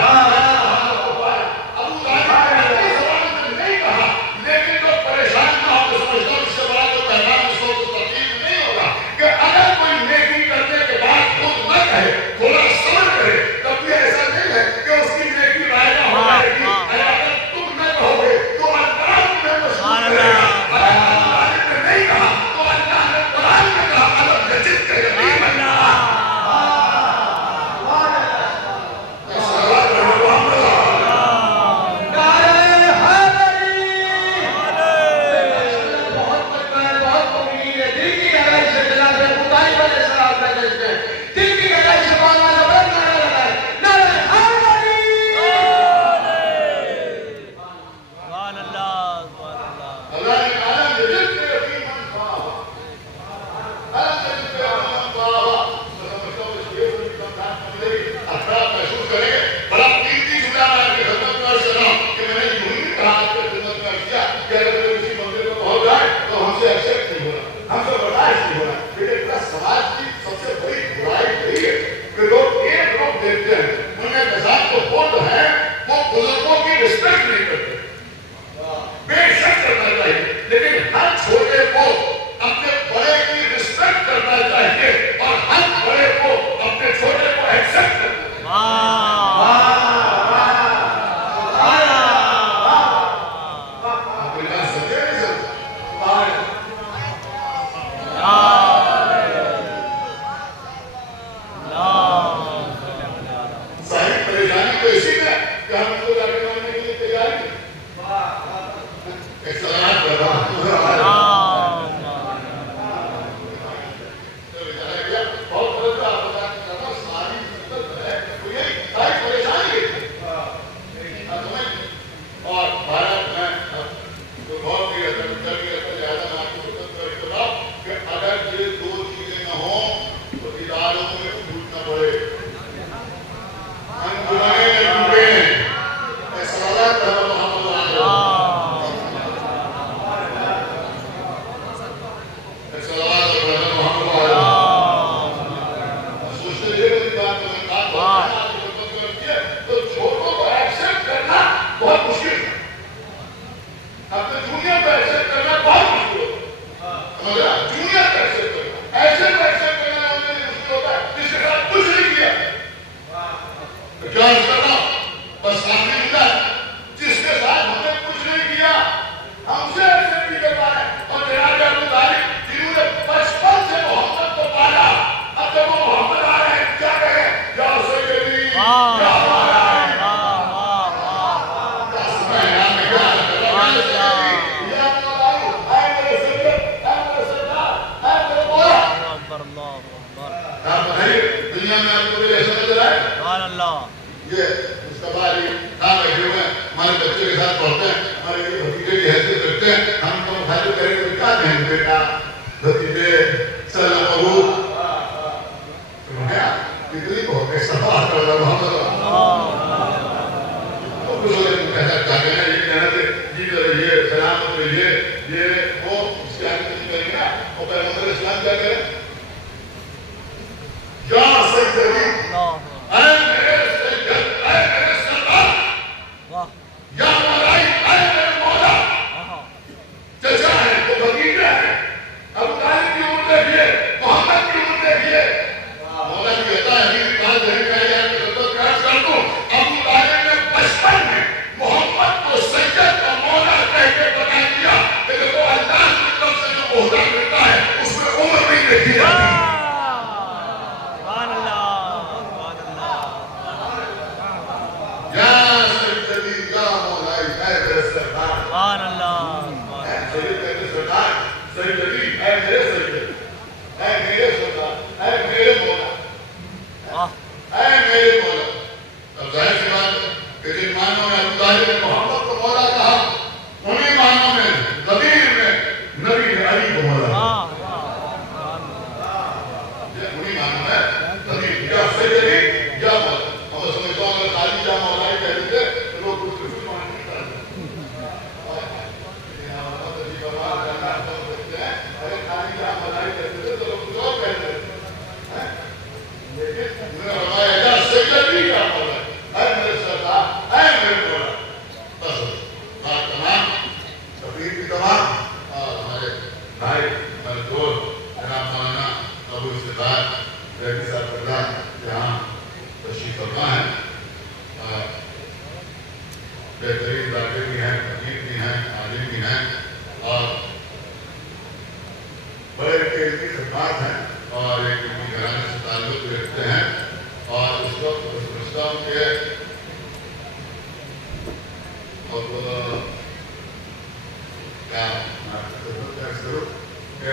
ابو طالب نے اپنی زبان سے نہیں کہا، لیکن جو پریشان نہ ہو تو سمجھتا ہوں اس سے بڑا تو پیغام اس کو ترتیب نہیں ہوگا کہ اگر کوئی نیکی کرنے کے بعد خود نہ کہے، تھوڑا صبر کرے، تب بھی ایسا نہیں ہے کہ اس کی نیکی رائگاں ہو جائے گی. اگر تم نہ کہو گے تو اللہ تمہیں مشغول کرے گا. اگر ابو طالب نے نہیں کہا تو اللہ نے قرآن میں کہا الم یجدک میں آپ کو ایسا نظر آئے؟ سبحان اللہ. یہ مصطفیٰ علی کہاں بیٹھے ہوئے ہیں، ہمارے بچے کے ساتھ پڑھتے ہیں، ہمارے بھتیجے کی حیثیت رکھتے ہیں، ہم کو مخالف کریں گے کیا کہیں گے؟ بیٹا بھتیجے سلام ابو کتنی بہت ہے سب محمد یہ کہنا تھے جی رہیے سلامت رہیے، یہ وہ اس کی آگے نہیں کریں گے. اور پیغمبر اسلام کیا کریں؟ یا سیدی اے میرے سید، اے میرے سردار، یا مولائی، اے میرے مولا. چچا ہے وہ بھتیجا ہے، ابو طالب کی عمر دیکھیے، محمد کی عمر دیکھیے. مولا کی عطا ہے کہ بات ہے کہ یار میں خدمت پیاس کر دوں. ابو طالب نے بچپن میں محمد کو سید کا مولا کہہ کے بتا دیا کہ دیکھو اللہ کی طرف سے جو عہدہ ملتا ہے اس میں عمر نہیں دیکھی جاتی. سبحان اللہ. سبحان اللہ. یا سیدی یا مولائی اے میرے سردار. سبحان اللہ. سید میرے سردار، سیدی اے میرے سید، اے میرے سردار، اے میرے مولا، اے میرے مولا. اب ظاہر سی بات ہے کہ جن معنوں میں ابو طالب نے محمد کو مولا کہا، انہی معنوں میں ضمیر میں نبی نے علی کو مولا کہا. انہی معنوں میں ضمیر یا سیدی یا مولا. ہم سمجھتا ہوں اگر خالی یا مولا ہی کہہ دیتے تو لوگ کچھ کچھ معنی نہیں کرتے. اگر خالی یا مولا ہی کہتے تھے تو لوگ کچھ اور کہتے تھے. لیکن انہوں نے فرمایا یا سیدی یا مولا، اے میرے سردار، اے میرے مولا. بس بات تمام، تقریر بھی تمام. اور ہمارے بھائی، ہمارے دوست جناب مولانا ابو استفاد ریڈی صاحب اللہ یہاں تشریف فرما ہے. بہترین ذاکر بھی ہیں، حکیم بھی ہیں، عالم بھی ہیں اور بڑے علمی خدمات ہیں اور ایک علمی گھرانے سے تعلق بھی رکھتے ہیں. اور اس وقت سمجھتا ہوں کہ کیا کروں کہ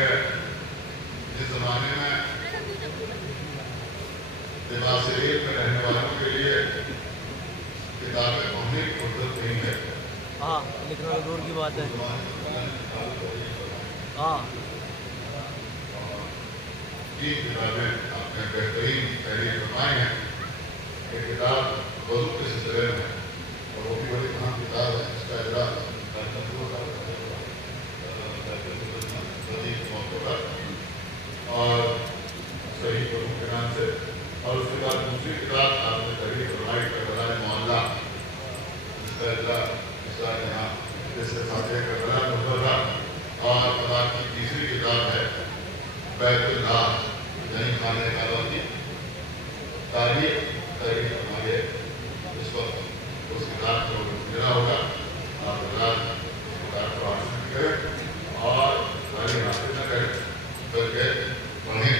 جس زمانے میں لباس عید میں رہنے والوں کے لیے کتابیں پڑھنے کی فرصت نہیں ہے. ہاں لکھنا دور کی بات ہے. ہاں تین کتابیں آپ نے بہترین تحریر فرمائی ہیں. ایک کتاب وضو کے سلسلے میں اور وہ بھی بڑی اہم کتاب ہے. اس کا اجرا کے موقع پر اور صحیح وضو کے نام سے. اور اس کے بعد دوسری کتاب آپ نے تحریر فرمائی کربلا معاملہ، اس کا اجرا اس کا یہاں جیسے فاتح کربلا ہوتا تھا. اور اب آپ کی تیسری کتاب ہے بیت اللہ یعنی خانہ کعبہ کی تاریخ تحریر فرمائی ہے. اس وقت اس کتاب کو ملا ہوگا. آپ حضرات اس کتاب کو حاصل کریں اور خالی حاصل نہ کریں بلکہ پڑھیں.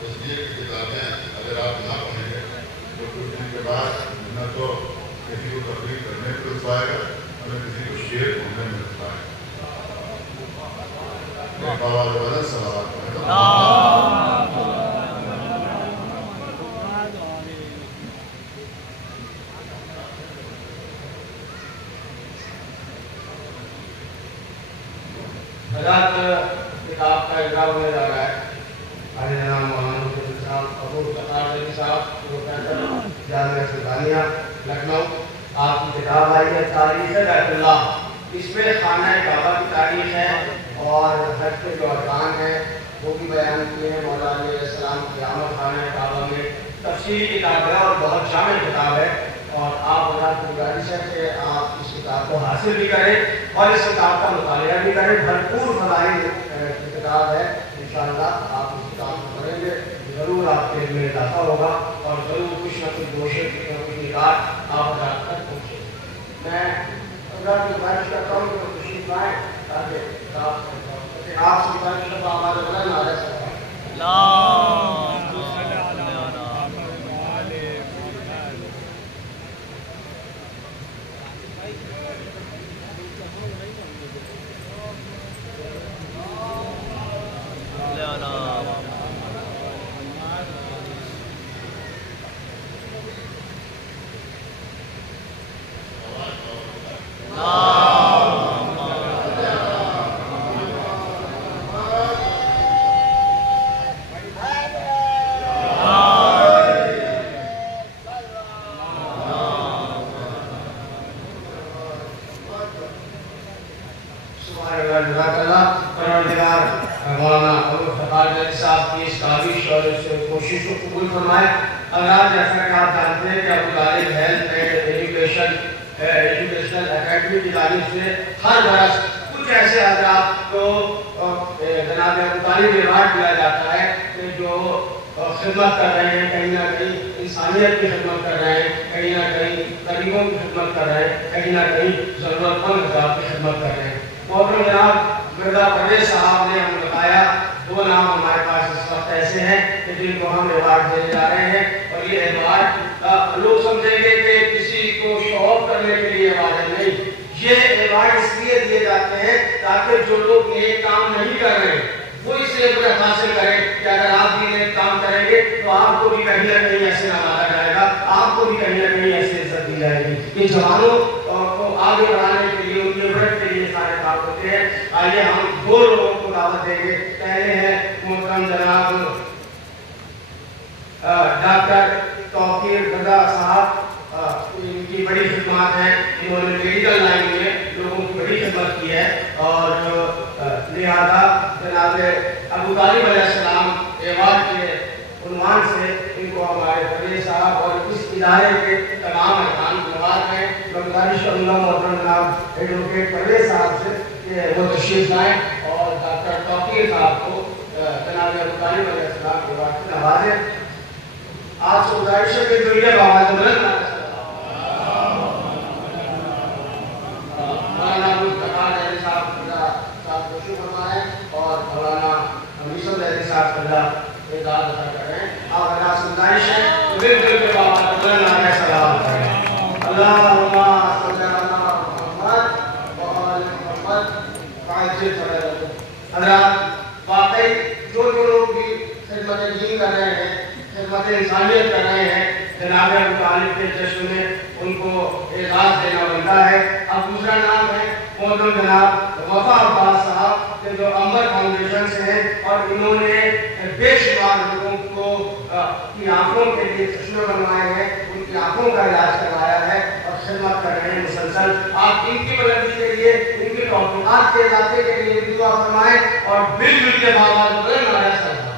تصویر کی کتابیں اگر آپ نہ پڑھیں گے تو کچھ دن کے بعد نہ تو کسی کو تقریر کرنے کو لطف آئے گا اور نہ کسی کو شعر پڑھنے میں لطف آئے گا. بابا بدل صلوات حضرات کتاب کا اجرا ہونے جا رہا ہے. ہمارے جناب مولانا صاحب ابو استفاد ریڈی صاحب پروفیسر جامعہ سلطانیہ لکھنؤ. آپ کی کتاب آئی ہے تاریخ بیت اللہ. اس میں خانہ کعبہ کی تاریخ ہے اور حج کے جو ارکان ہیں وہ بھی بیان کیے ہیں. مولا علیہ السلام کی آمد خانہ کعبہ میں تفصیلی کتاب ہے اور بہت شامل کتاب ہے. اور آپ حضرات کی گزارش ہے کہ آپ اس کتاب کو حاصل بھی کریں اور اس کتاب کا مطالعہ بھی کریں. بھرپور فضائل کی کتاب ہے. انشاءاللہ آپ اس کتاب کو پڑھیں گے ضرور آپ کے علم میں اضافہ ہوگا اور ضرور کچھ نہ کچھ گوشے کچھ نہ کچھ نکات آپ حضرات تک پہنچے. میں حضرات کی گزارش کرتا ہوں کہ تشریف لائیں تاکہ آپ سے گزارش آواز بلند آ جائے. صاحب کی اس کاوش اور اس کوشش کو قبول فرمائے۔ حضرات جیسا کہ آپ جانتے ہیں کہ ابو طالب ہیلتھ اینڈ ایجوکیشنل اکیڈمی کی جانب سے ہر برس کچھ ایسے حضرات کو جناب ابو طالب ایوارڈ دیا جاتا ہے کہ جو خدمت کر رہے ہیں، کہیں نہ کہیں انسانیت کی خدمت کر رہے ہیں، کہیں نہ کہیں غریبوں کی خدمت کر رہے ہیں، کہیں نہ کہیں ضرورت مند افراد کی خدمت کر رہے ہیں۔ محترم جناب مرزا پرویز صاحب نے ہمیں بتایا 2 نام ہمارے پاس اس وقت ایسے ہیں کہ جن کو ہم ایوارڈ دینے جا رہے ہیں، اور یہ ایوارڈ لوگ سمجھیں گے کہ کسی کو شو آف کرنے کے لیے ایوارڈ ہے، نہیں، یہ ایوارڈ اس لیے دیے جاتے ہیں تاکہ جو لوگ نیک کام نہیں کر رہے وہ اس سے عبرت حاصل کریں کہ اگر آپ بھی نیک کام کریں گے تو آپ کو بھی کہیں نہ کہیں ایسے نوازا جائے گا، آپ کو بھی کہیں نہ کہیں ایسے عزت دی جائے گی۔ یہ جوانوں کو آگے بڑھانے کے لیے، ان کی عبرت کے لیے سارے کام ہوتے ہیں۔ آئیے ہم 2 لوگوں کو دعوت دیں گے۔ پہلے ہیں محترم جناب ڈاکٹر توقیر رضا صاحب، ان کی بڑی خدمات ہیں، انہوں نے میڈیکل لائن میں لوگوں کی بڑی خدمت کی ہے، اور لہذا جناب ابو طالب علیہ السلام ایوارڈ کے عنوان سے ان کو ہمارے پرویز صاحب اور اس ادارے کے تمام ارکان نواز ہیں۔ میں گزارش کروں گا محترم جناب ایڈوکیٹ پرویز صاحب سے کہ وہ تشریف لائیں اور ڈاکٹر توقیر صاحب کو جناب ابو طالب علیہ السلام ایوارڈ سے نوازیں۔ آپ سے گزارش ہے کہ جو یہ بآواز بلند مولانا مصطفیٰ علیہ صاحب کو شکر فرمائیں اور مولانا یوسف علیہ صاحب کا اعزاز عطا کریں۔ آپ اللہ سے گزارش ہے کہ مل جل کے بآواز بلند نعرہ سلام کریں۔ اللہم صلی علی محمد وآل محمد وعجل فرجہ۔ حضرات واقعی جو لوگ بھی خدمت دین کر رہے ہیں، خدمت انسانیت کر رہے ہیں، جناب ابو طالب کے جشن میں ان کو اعزاز دینا بنتا ہے۔ اب دوسرا نام ہے محترم جناب وفا عباس صاحب، جو امبر فاؤنڈیشن سے ہیں، اور انہوں نے بے شمار لوگوں کو کی آنکھوں کے لیے چشمے بنوائے ہیں، ان کی آنکھوں کا علاج کروایا ہے اور خدمت کر رہے ہیں مسلسل۔ آپ ان کی بلندی کے لیے، ان کی توفیقات کے اضافے کے لیے دعا فرمائیں اور مل جل کے بآواز بلند نعرہ سلام۔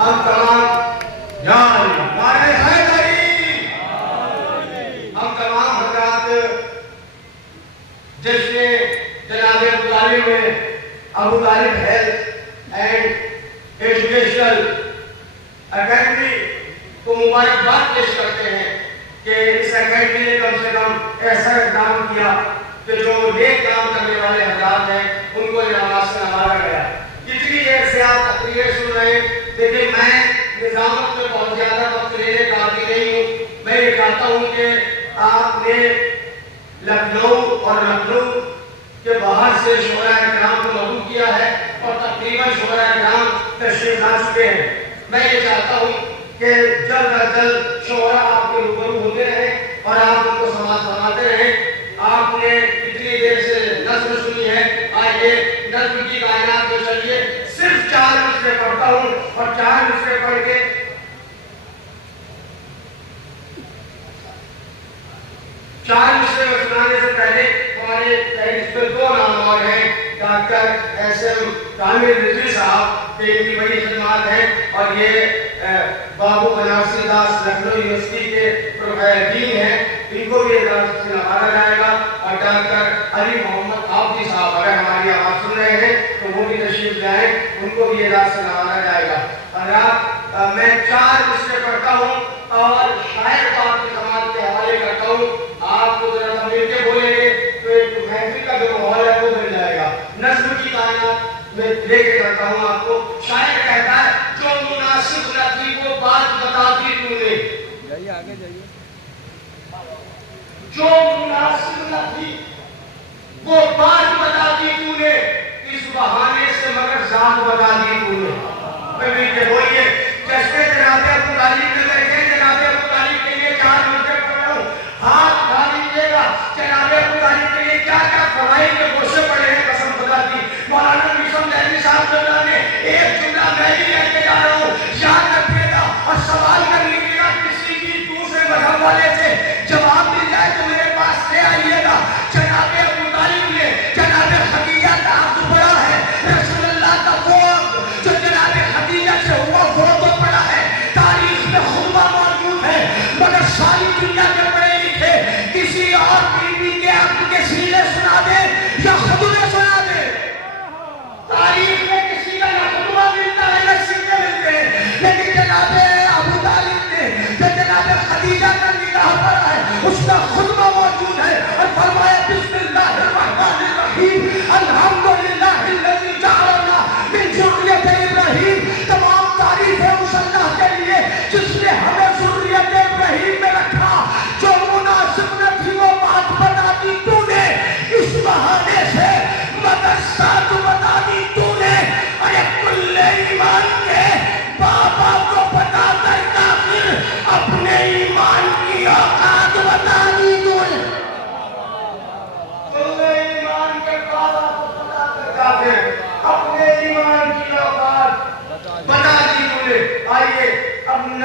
ہم تمام نعرہ حیدری، ہم تمام حضرات جشن جناب ابو طالب میں ابو طالب ہیلتھ اینڈ ایجوکیشنل اکیڈمی کو مبارکباد پیش کرتے ہیں کہ اس اکیڈمی نے کم سے کم ایسا اقدام کیا کہ جو نیک کام کرنے والے حضرات ہیں ان کو انعامات سے نوازا گیا۔ کتنی دیر سے آپ تقریریں سن رہے ہیں، لیکن میں نظامت میں بہت زیادہ وقت لینے کا عادی نہیں ہوں۔ میں یہ چاہتا ہوں کہ آپ نے لکھنؤ اور لکھنؤ کے باہر سے شعراء کرام کو مدعو کیا ہے اور تقریباً شعراء کرام تشریف لا چکے ہیں۔ میں یہ چاہتا ہوں کہ جلد از جلد شعراء آپ کے روبرو ہوتے رہیں اور آپ ان کو سماعت فرماتے رہیں۔ آپ نے اتنی دیر سے نظم سنی ہے، آئیے نظم کی کائنات میں چلیے۔ صرف 4 مصرے پڑھتا ہوں اور 4 مصرے پڑھ کے 4 مصرے میں سنانے سے پہلے ہمارے اس پر 2 نام اور ہیں۔ ڈاکٹر ایس ایم کامل رضوی صاحب، ان کی بڑی خدمات ہیں اور یہ بابو بنارسی داس لکھنؤ یونیورسٹی کے ڈین ہیں، ان کو بھی اعزاز سے نوازا جائے گا۔ اور ڈاکٹر علی محمد آبدی صاحب اگر ہماری آواز سن رہے ہیں تو وہ بھی تشریف لائیں، ان کو بھی اعزاز سے نوازا جائے گا۔ حضرات میں 4 مصرے پڑھتا ہوں اور شاعر پاک کی سماعت کے حوالے کرتا ہوں۔ آپ کو ذرا مل کے بولیں گے تو ایک محفل کا جو ماحول ہے وہ مل جائے گا۔ نظم کی کائنات میں لے کے کرتا ہوں آپ کو۔ شاعر کہتا ہے جو مناسب نہ تھی وہ بات بتا دی تو نے، جائیے آگے جائیے، جو مناسب نہ تھی وہ بات بتا دی تو نے، اس بہانے سے مگر ذات بتا دی تو نے۔ میں مل کے بولیے جیسے جناب ابو طالب میں بیٹھے، جناب ابو طالب کے لیے 4 مصرے پڑھ رہا ہوں، ہاتھ اٹھا لیجیے گا۔ جناب ابو طالب کے لیے کیا کیا فرمائی کے گوشے پڑے ہیں قسم خدا کی۔ مولانا یوسف علیہ صاحب نے ایک جملہ میں بھی لے کے جا رہا ہوں، یاد رکھیے گا اور سوال کر لیجیے گا کسی بھی دوسرے مذہب والے سے، جواب مل جائے تو میرے پاس لے آئیے گا۔ جناب ابو طالب نے جناب خدیجہ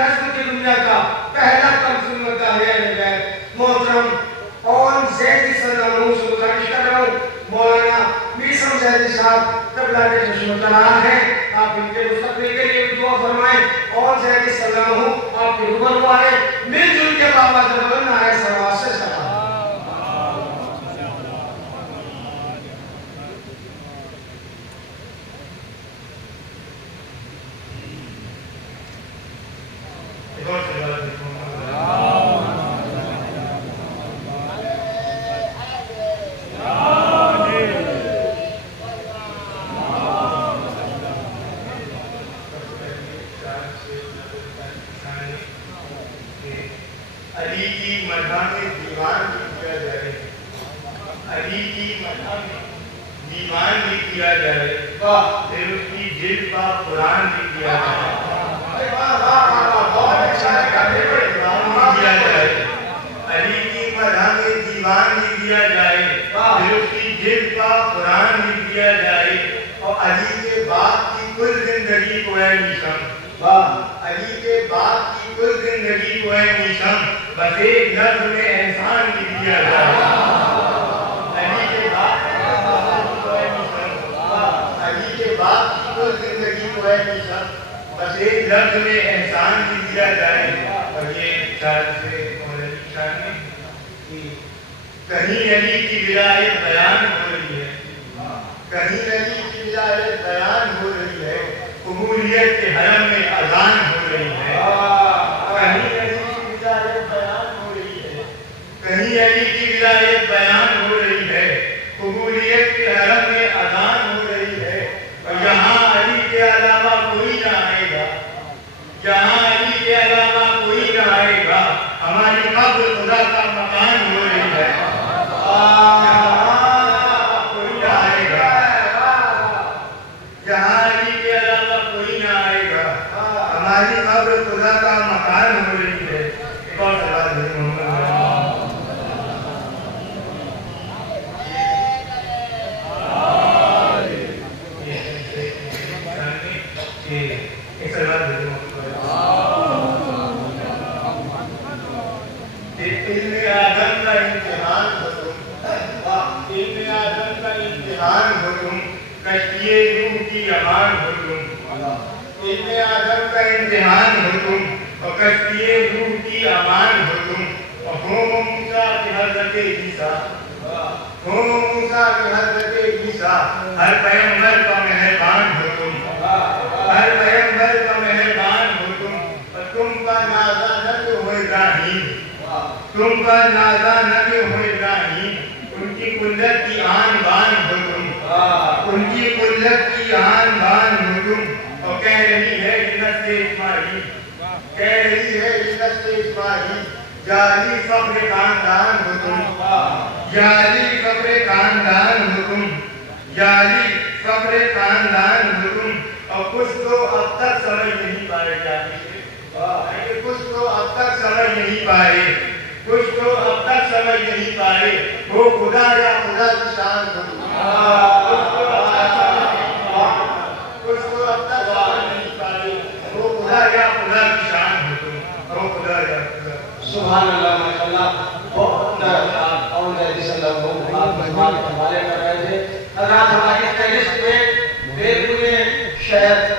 نسل کی دنیا کا پہلا ترجمہ کا ہے بیت محترم اون زیدی سلام سے گزارش کر رہا ہوں مولانا میسم زیدی صاحب قبلہ کے چشم تنان ہیں آپ ان کے مستقبل کے لیے دعا فرمائیں اون زیدی سلام آپ کے روبرو آئے مل جل کے بابا جبل نائے سوا سے سلام علی کی مدح میں دیوان بھی کیا جائے علی کی مدح میں دیوان بھی کیا جائے پھر اس کی جلد کا قرآن بھی کیا جائے کیا جائے علی کی مدح میں دیوان بھی کیا جائے پھر اس کی جلد کا قرآن بھی کیا جائے اور علی کے بعد کی کل زندگی کو ہے نیشم علی کے بعد کی کل زندگی کو ہے نیشم بس ایک لفظ میں احسان بھی کیا جائے علی کے بعد کو ہے نیشم علی کے بعد کی کل زندگی کو ہے نیشم بس ایک لفظ میں احسان بھی دیا جائے اور یہ شاید سے مولانا شاہ نے کہیں علی کی ولایت بیان ہو رہی ہے کہیں علی کی ولایت بیان ہو رہی ہے قبولیت کے حرم میں اذان ہو رہی ہے کہیں علی کی ولایت بیان ہو رہی ہے کہیں علی کی ولایت بیان ہو رہی ہے قبولیت کے حرم میں اذان ہو رہی ہے اور یہاں علی کے علاوہ کوئی نہ آئے گا یہاں علی کے علاوہ کوئی نہ آئے گا ہماری قبر خدا کا مکان ہو رہی ہے ہماری قبر خدا کا مکان ہو رہی ہے ایک اور سوال ہے ایک سوال ہے علم آدم کا امتحان ہو تم علم آدم کا امتحان ہو تم کشتی روح کی امان ہو تم علم آدم کا امتحان ہو تم اور کشتی روح کی امان ہو تم اور قوم موسیٰ کی حضرت عیسیٰ قوم موسیٰ کی حضرت عیسیٰ ہر پیغمبر کا مہربان ہو تم ہر پیغمبر کا مہربان ہو تم اور تم کا نازا نبی ہو ابراہیم تم کا نازا نبی ہو ابراہیم ان کی قلت کی آن بان ہو تم ان کی قلت کی آن بان ہو تم اور کہہ رہی ہے یہ نسل اسماعیل کہہ رہی ہے یہ نسل اسماعیل جعلی فخر خاندان ہو تم جعلی فخر خاندان ہو تم جعلی فخر خاندان ہو تم اور کچھ تو اب تک سمجھ نہیں پائے جاتے کچھ تو اب تک سمجھ نہیں پائے کچھ تو اب تک سمجھ نہیں پائے وہ خدا یا خدا کی شان ہو تم کچھ تو اب تک سمجھ نہیں پائے وہ خدا یا خدا کی شان ہو تم وہ خدا یا خدا سبحان اللہ ماشاءاللہ بہت اور جیسے لوگ آپ حوالے کر رہے تھے حضرات ہماری فہرست میں بیرون شہر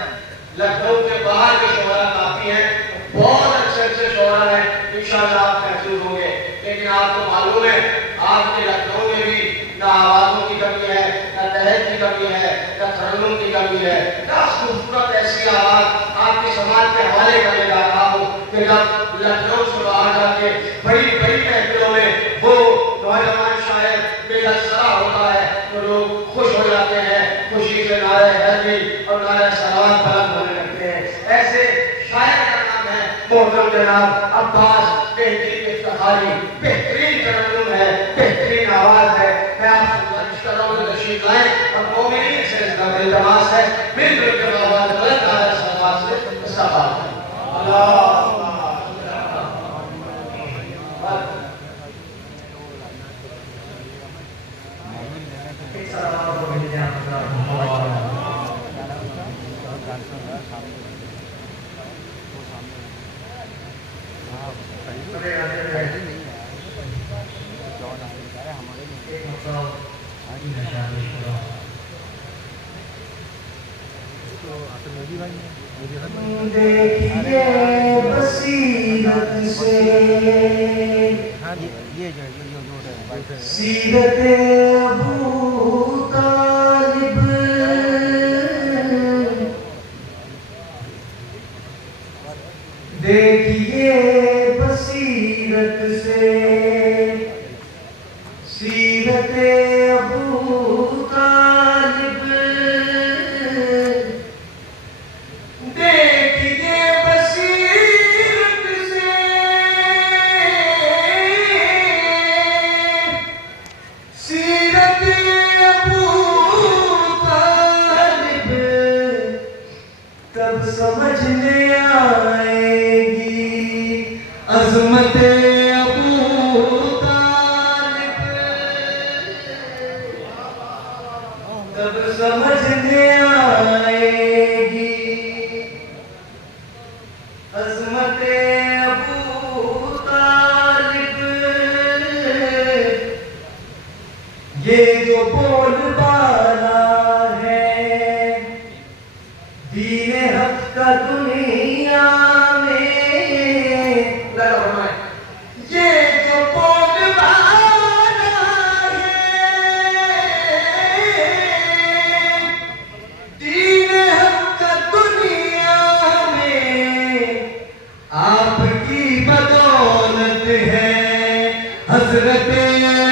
لکھنؤ کے باہر کے شعراء کافی ہیں بہت اچھے اچھے شعراء ہیں انشاءاللہ آپ محسوس ہوں گے لیکن آپ کو معلوم ہے آپ کے لکھنؤ میں بھی نہ آوازوں کی کمی ہے نہ تحت کی کمی ہے نہ ترنم کی کمی ہے کیا خوبصورت ایسی آواز آپ کے سماج کے حوالے کرنے جا رہا ہوں کہ جب لکھنؤ سے باہر جا کے بڑی بڑی محفلوں میں وہ نوجوان شاعر بے لسرا ہوتا ہے تو لوگ خوش ہو جاتے ہیں خوشی سے نعرہ حیدری اور نعرہ صلوات بلند ہونے لگتے ہیں ایسے شاعر کا نام ہے محترم جناب عباس بہترین افتخاری بہترین ترنم ہے بہترین آواز ہے میں آپ سے گزارش کر رہا ہوں تشریف لائیں اور مومنین سے اس کا التماس ہے مل کر کے آواز بلند نعرہ صلوات سے استقبال کریں اللہ دیکھیے بصیرت سے سیرت ابو طالب، دیکھیے بصیرت سے سیرت ابو طالب، دیکھیے بصیرت سے سیرت ابو طالب، تب سمجھ میں آئے گی عظمت ابو طالب، تب سمجھ میں آئے گی عظمت ابو طالب۔ یہ جو بول بالا ہے دین حق کا دنیا میں، یہ جو بول بالا ہے دین حق کا دنیا میں، آپ کی بدولت ہے حضرت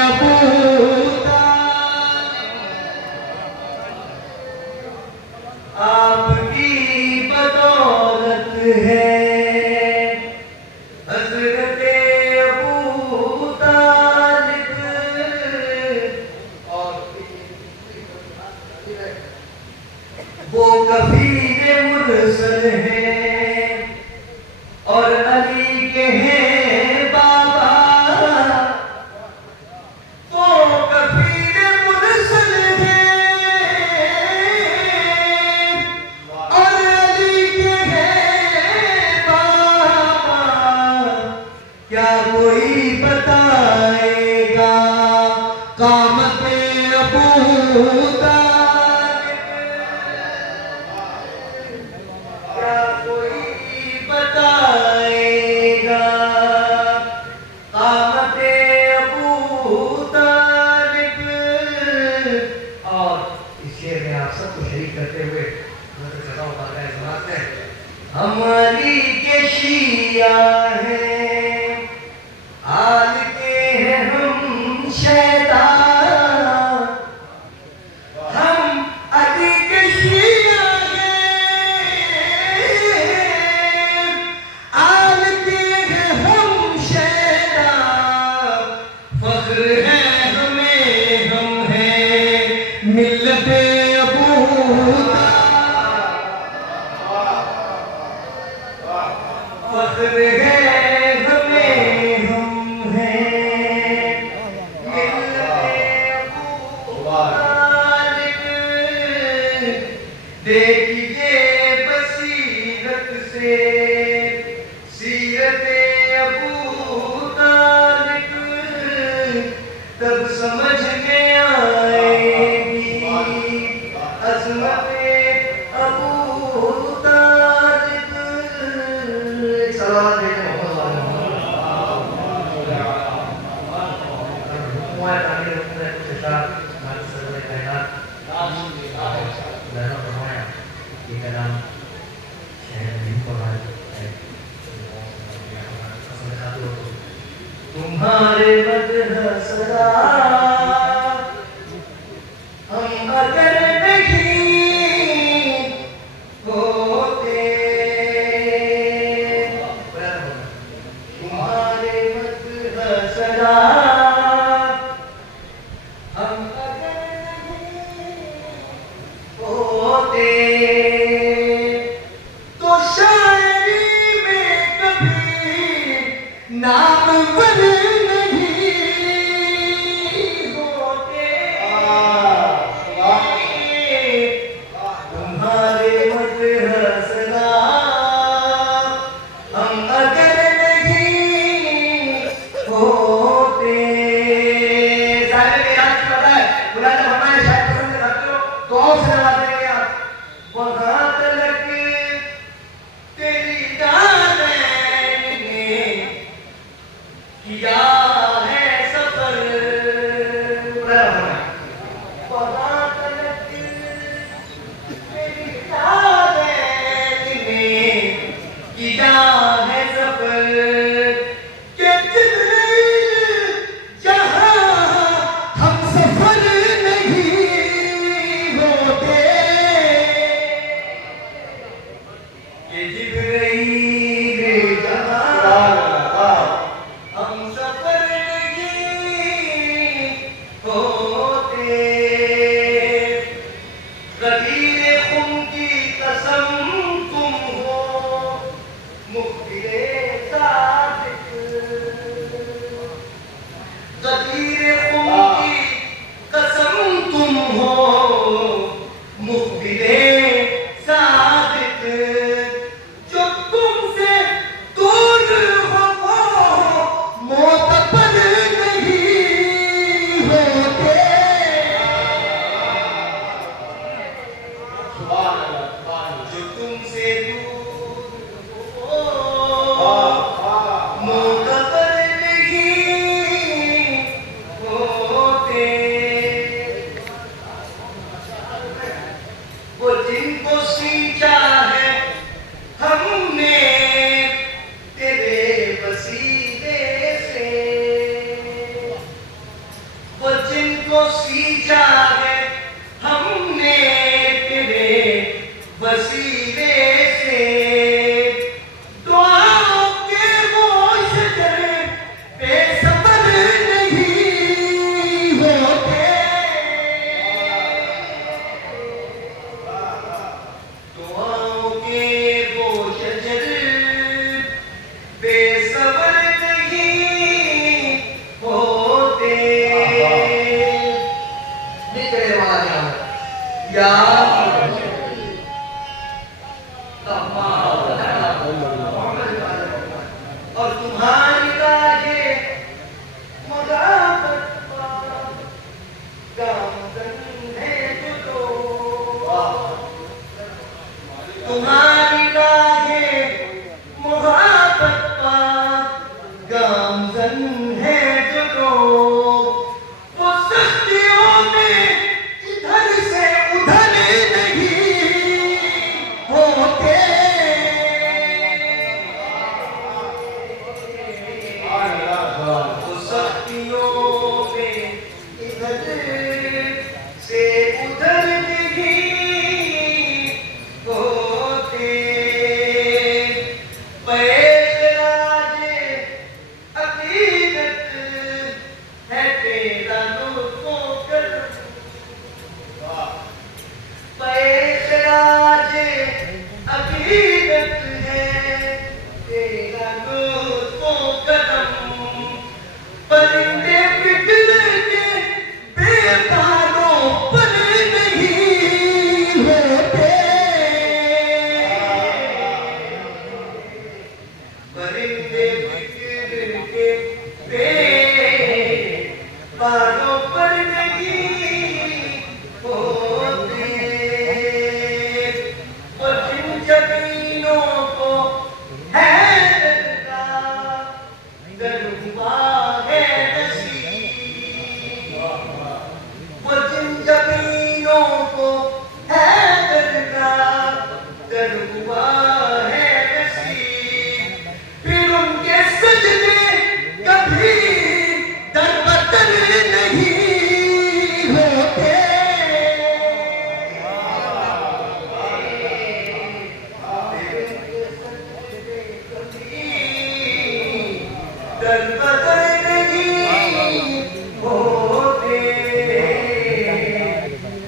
ابو طالب، آپ کی بدولت ہے حضرت ابو طالب۔ اور وہ کفیل مرسل ہیں اور علی کے ہیں بابا، وہ کفیل مرسل ہیں اور علی کے ہیں بابا، کیا کوئی بتائے گا قامت ابو طالب، کیا کوئی بتائے گا قامت ابو طالب۔ اور اس شعر میں آپ سب کو شریک کرتے ہوئے ہم علی کے شیعہ ہیں، آل کے ہیں ہم شیطان، ہم علی کے شیعہ ہیں، آل کے ہیں ہم شیطان، فخر ہے ہمیں ہم ہیں ملت ابو طالب، فخر ہے ہمیں ہم ہیں ملت ابو طالب، دیکھیے بصیرت سے سیرت ابو طالب، تب سمجھ میں آئے گی عظمت ابو طالب۔ صلوات تمہارے مدح صدا ہم اگر نہیں ہوتے، تمہارے مدح صدا ہم اگر نہیں ہوتے، تو شاعری میں کبھی نامور نہیں ہوتے، تمہارے مدح صدا ہم اگر نہیں ہوتے۔ سارے میں یاد پتا ہے بلا جب ہمارے شاید پسند کرتے ہو تو اور سے نوازیں گے آپ، وہاں تلک غدیر خم کی قسم تم ہو مخبر صادق غدیر خم کی قسم تم ہو مخبر صادق جو تم سے دور ہو وہ معتبر نہیں ہوتے جو تم سے دور ہو معتبر نہیں ہوتے وہ جن کو سینچا ہے ہم نے تیرے وسیلے سے وہ جن کو سینچا ہے ہم نے تیرے وسیلے سے دعاؤں کے وہ شجر بے صبر نہیں ہوتے دعاؤں کے وہ شجر بے صبر نہیں ہوتے نکلے والا یا اور تمہاری راجے مدافعت پا گامزن ہے جو تمہاری راجے مدافعت پا گامزن ہے جو وہ سختیوں میں ادھر سے ادھر نہیں ہوتے وہ سختیوں میں ادھر سے ادھر نہیں ہوتے پیش راج عقیدت ہے تیرا لطف و کرم پیش راج عقیدت ہے تیرا لطف و کرم پرندے فکر کے بے پالوں پر نہیں ہوتے پرندے فکر کے بے پالوں پر نہیں ہوتے وہ جن زمینوں کو ہے درگاہ ہے نصیب وہ جن زمینوں کو ہے درگاہ ہے نصیب پھر ان کے سجدے کبھی در بدر نہیں ہوتے در بدر نہیں ہوتے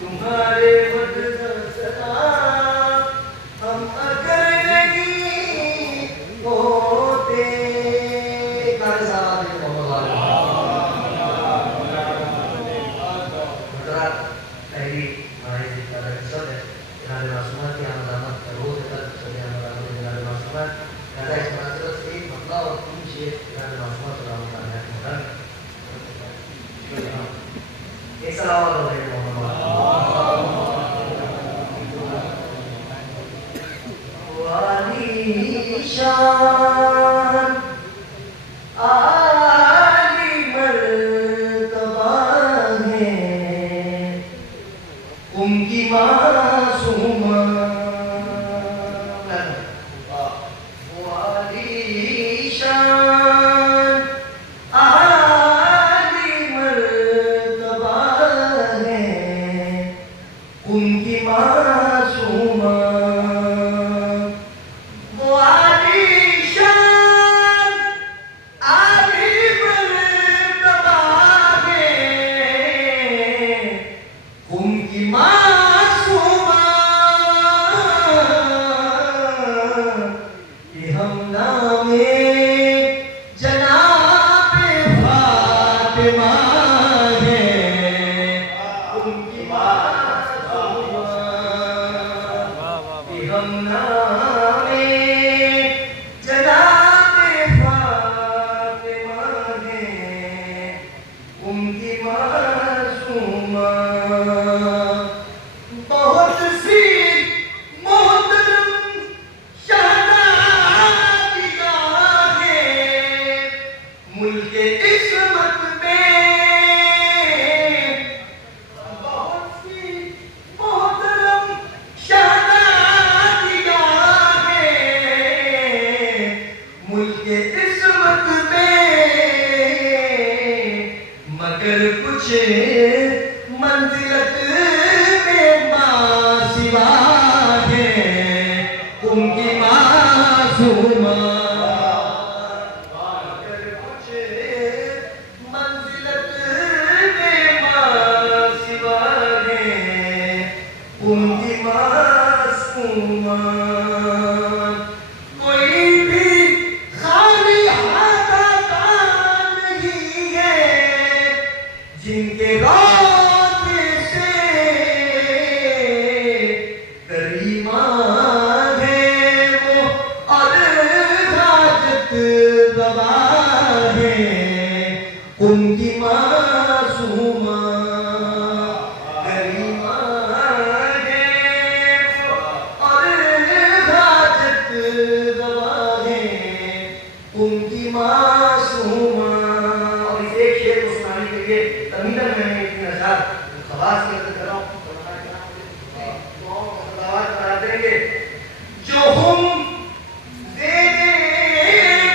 تمہارے مدد صدا ہم اگر نہیں ہوتے کار صاحب پہلی ہماری ذکر اپیسوڈ ہے جناب معصومہ کی آمد روز تک چلے آمد جناب معصومہ لہذا اس مناسبت سے ایک مسئلہ اور تین شیخ جناب معصومہ صلی اللہ علیہ وسلم ایک سلام علیہ والی شان عالی مرتبہ ہے ان کی معصومہ والی شان عالی مرتبہ ہے ان کی معصومہ ان کی معصومہ ہم نامے جناب فاطمہ ہیں ان کی معصومہ بہت سی محترم شہزادیاں ہیں ملک عصمت میں بہت سی محترم شہزادیاں ہیں ملک عصمت میں مگر کچھ منزلت میں ماسوا ہے ان کی معصومہ مگر کچھ منزلت میں ماسوا ہے ان کی معصومہ کوئی بھی خالی ہاتھ نہیں ہے جن کے روضے سے کریمہ ہے وہ اور حاجت روا ہے ان کی معصومہ کریمہ ہے وہ اور حاجت روا ہے ان کی معصومہ اور اس ایک شعر کو سنانے کے لیے تمیدن میں نے اتنی نظر خواص کی عرض کر رہا ہوں دعوات کرا دیں گے جو ہم زیر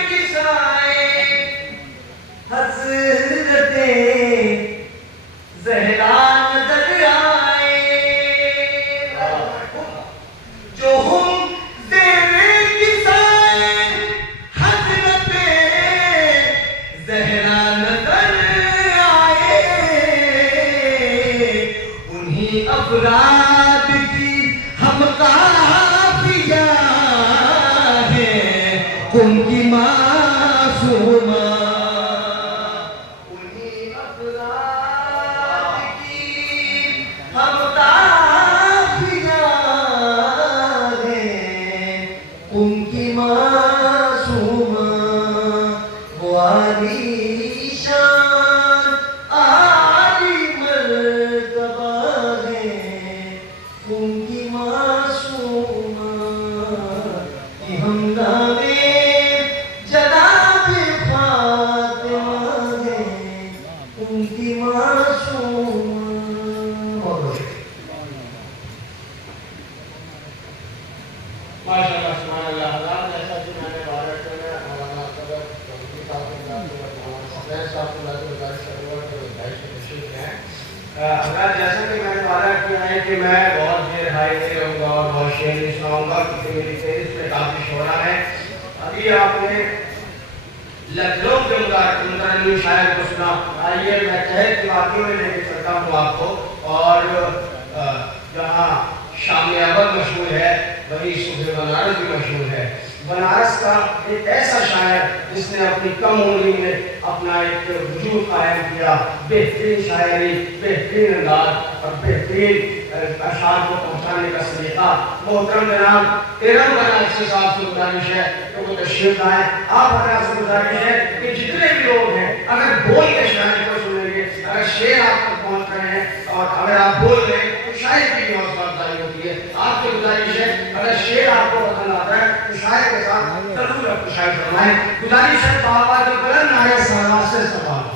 کسائے حضرت زہرا نظر آئے جو ہم زیر کسائے حضرت زہرا نظر آئے انہی افراد کی ہم قافیہ ہیں ان کی معصومہ انہی افراد کی ہم قافیہ ہیں ان کی معصومہ وہ عالی شان عالی مرتبہ ہیں ان کی معصومہ کہ ہم نامے جناب فاطمہ ہیں ان کی معصومہ ماشاءاللہ سبحان اللہ حضرات جیسا کہ میں نے بارہ کرنا مولانا صدر توفیق صاحب کے ساتھ حسین صاحب کے ساتھ گزارش کروں گا کہ بھائی سے تشریف ہیں حضرات جیسا کہ میں نے وعدہ کیا ہے کہ میں بہت دیر ہائی نہیں رہوں گا اور بہت شعر نہیں سناؤں گا کیونکہ میری تیز میں کافی شعرا ہے ابھی آپ نے لکھنؤ کے مترنم شاعر کو سنا آئیے میں قحط کے واقعے میں لے کے چلتا ہوں آپ کو اور جہاں شام ابد مشہور ہے وہی صبح بنارس بھی مشہور ہے بنارس کا ایک ایسا شاعر جس نے اپنی کم عمری میں اپنا ایک وجود قائم کیا بہترین شاعری بہترین انداز اور بہترین اشعار کو پہنچانے کا سلیقہ محترم جناب تیرم بنارس صاحب سے گزارش ہے کہ وہ تشریف لائیں آپ حضرات سے گزارش ہے کہ جتنے بھی لوگ ہیں اگر بول کے شاعری کو سنیں گے اگر شعر آپ تک پہنچ رہے ہیں اور اگر آپ بول رہے ہیں تو شاعر کی بھی حوصلہ افزائی ہوتی ہے آپ سے گزارش ہے اگر شعر آپ کو پسند آتا ہے تو شاعر کے ساتھ ضرور آپ کو شاعر فرمائیں گزارش ہے تو آواز بلند آئے سلام سے سوال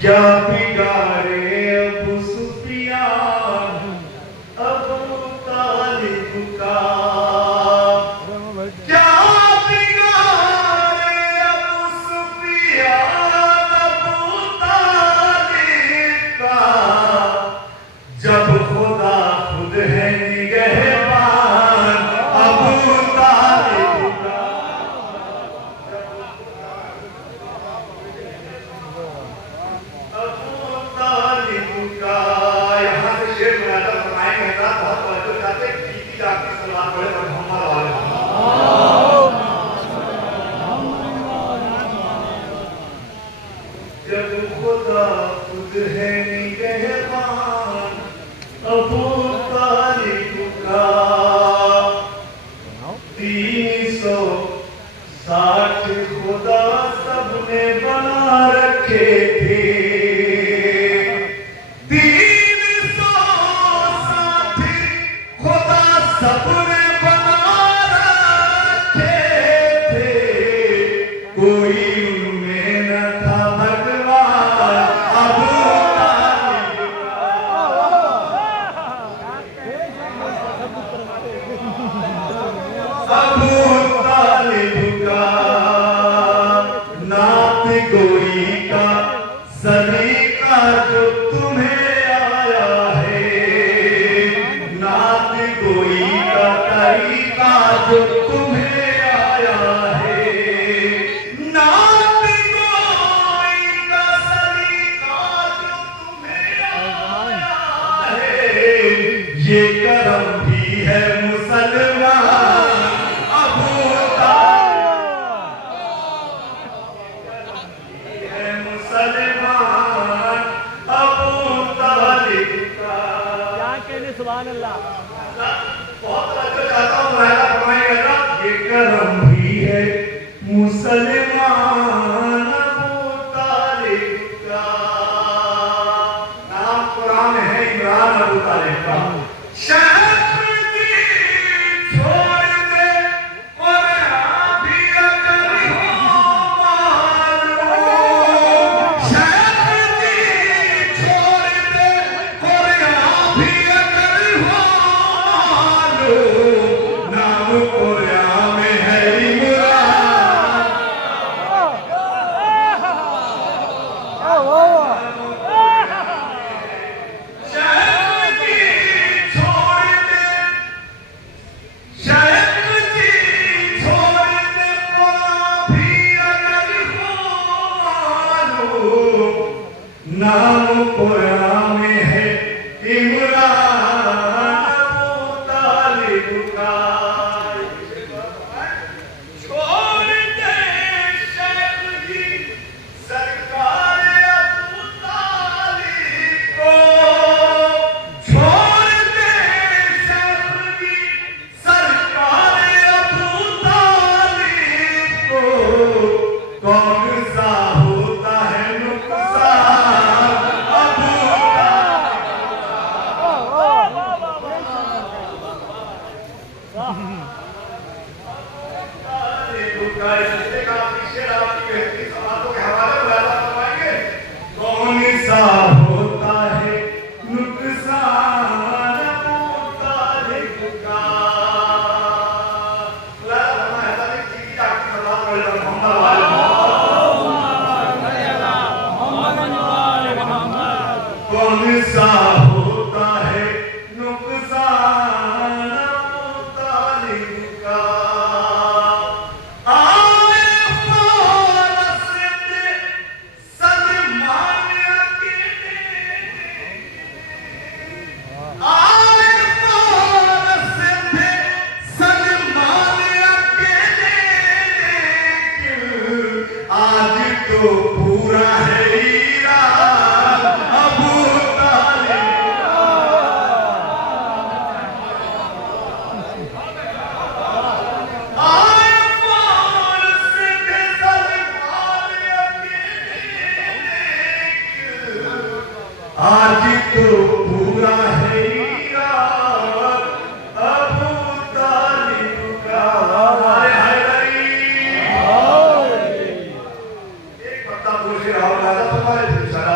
کیا بگاڑے ابو سفیان ابو طالب کا کیا بگاڑے ابو سفیان ابو طالب کا جب خدا خود ہے نگہبان ابو طالب کا ابو طالب کا یہاں سے شعر مناظر فرمائیں گے حضرات بہت توجہ چاہتے ہیں کیتی جاتی صلوات پڑھے پر محمد والے جب خدا خود ہے نگہبان ابو طالب کا 360 خدا سب نے بنا رکھے تھے 360 خدا سب نے بنا رکھے تھے کوئی ان میں نہ تھا بھگوان ابو طالب ابو طالب کا نعت گوئی کا سلیقہ جو تمہیں آیا ہے نعت گوئی کا طریقہ جو تمہیں آیا ہے نعت گوئی کا سلیقہ جو تمہیں آیا ہے یہ کرم بھی ہے مسلمان ابو مسلمان ابو طالب کا کیا کہنے سبحان اللہ بہت توجہ چاہتا ہوں مراحلہ فرمائیں گے حضرات یہ کرم بھی ہے مسلمان ابو طالب کا نام قرآن ہے عمران ابو طالب کا شہر دی چھوڑ دے اور بھی اگر ہو معلوم شہر دی چھوڑ دے اور بھی اگر ہو معلوم نام قرآن میں ہے عمران شہر دی چھوڑ دے شہر دی چھوڑ دے اور بھی اگر ہو معلوم نام قرآن میں ہے عمران ابو طالب کا چھوڑ دے شیخ جی سرکار ابو طالب کو چھوڑ دے شیخ جی سرکار ابو طالب کو کون سا ہوتا ہے نقصان ابو طالب کا اس سے کا پیچھے آپ کی بہتری سماعتوں کے حوالے مراحلہ فرمائیں گے کون سا ہوتا ہے نقصان ابو طالب کا مراحلہ فرمائیں حضرت کیتی جاتی صلوات پڑھے پر محمد والے کون سا ہوتا ہے نقصان ابو طالب کا آئے فارس دے سلمان اکیلے آئے فارس دے سلمان اکیلے لیکن آج تو پورا ہے ایران ابو طالب آئے فارس دے سلمان اکیلے لیکن آج تو پورا ہے ایران ابو طالب کا ہائے حیدری ایک پتہ پوچھ رہا ہوں لہذا تمہارے دل سرا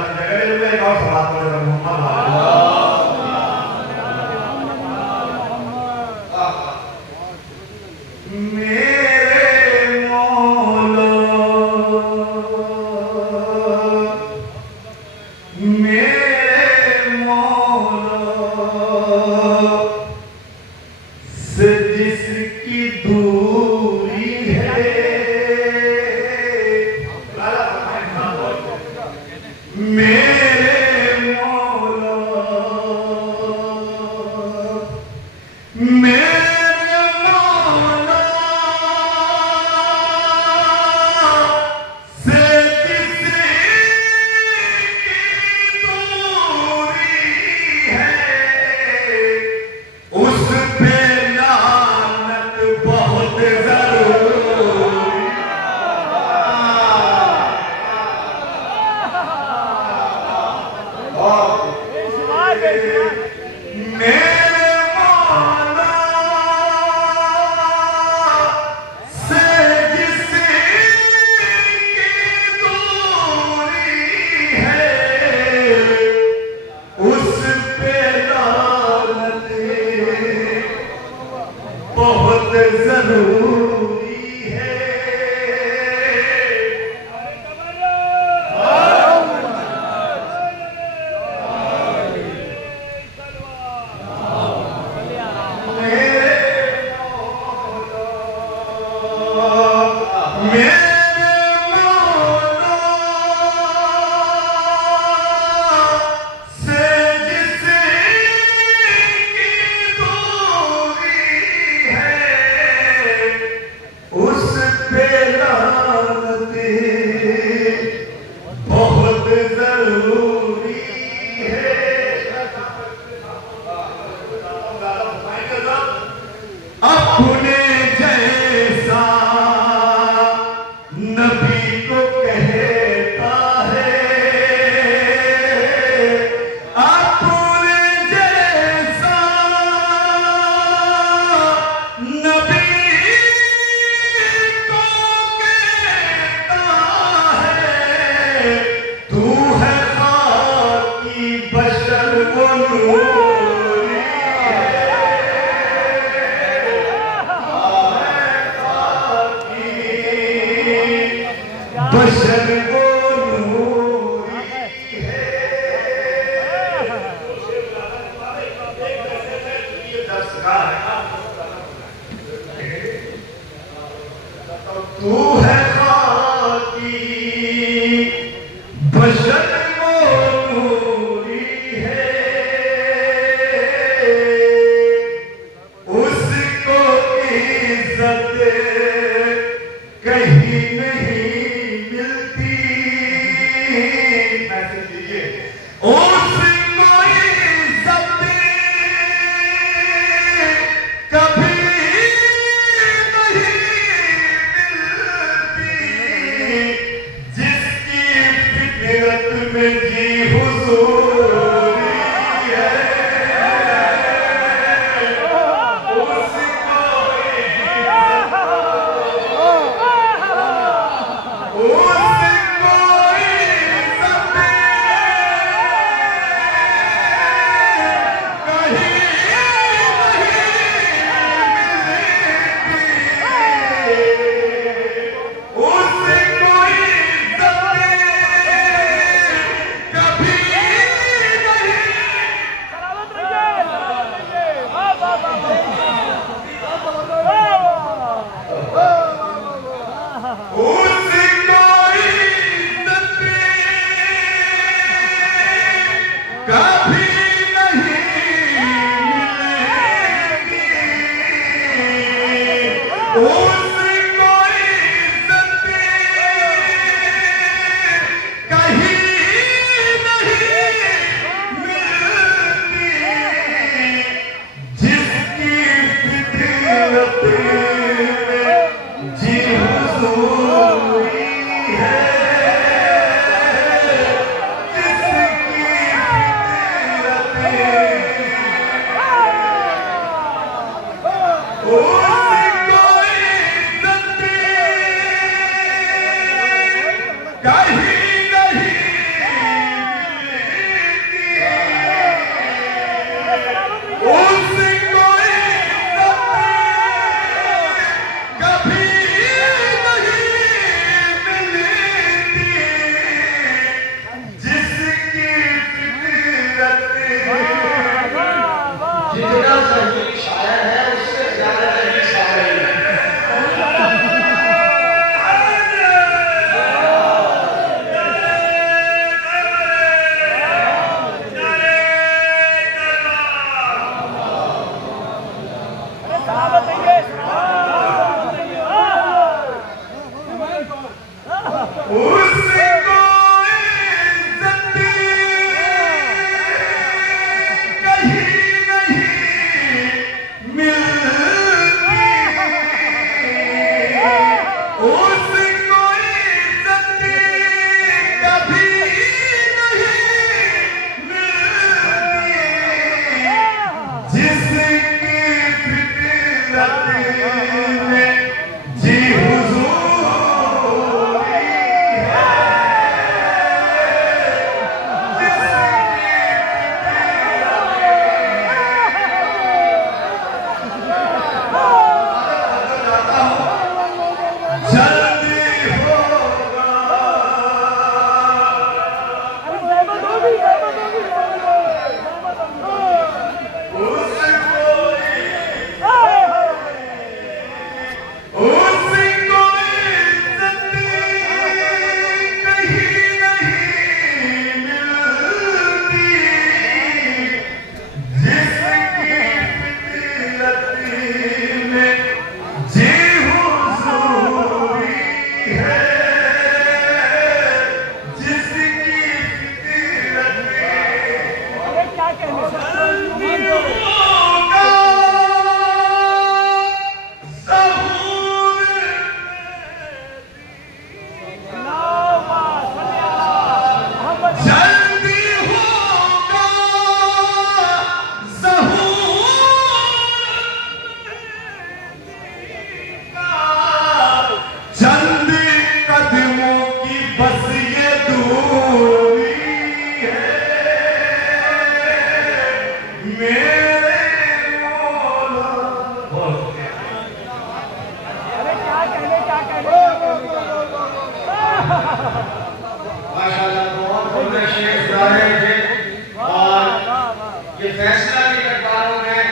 یہ فیصلہ نہیں کر پا رہا ہوں میں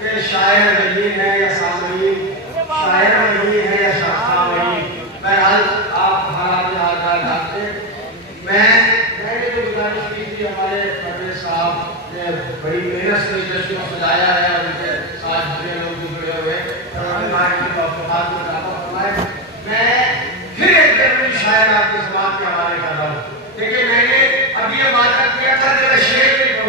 کہ شاعر وحید ہے یا سامعین، شاعر وحید ہے یا سامعین۔ بہرحال آپ حالات حال کا جانتے ہیں۔ میں نے جو گزارش کی تھی، ہمارے پرویز صاحب نے بڑی محنت سے اس جشن کو سجایا ہے۔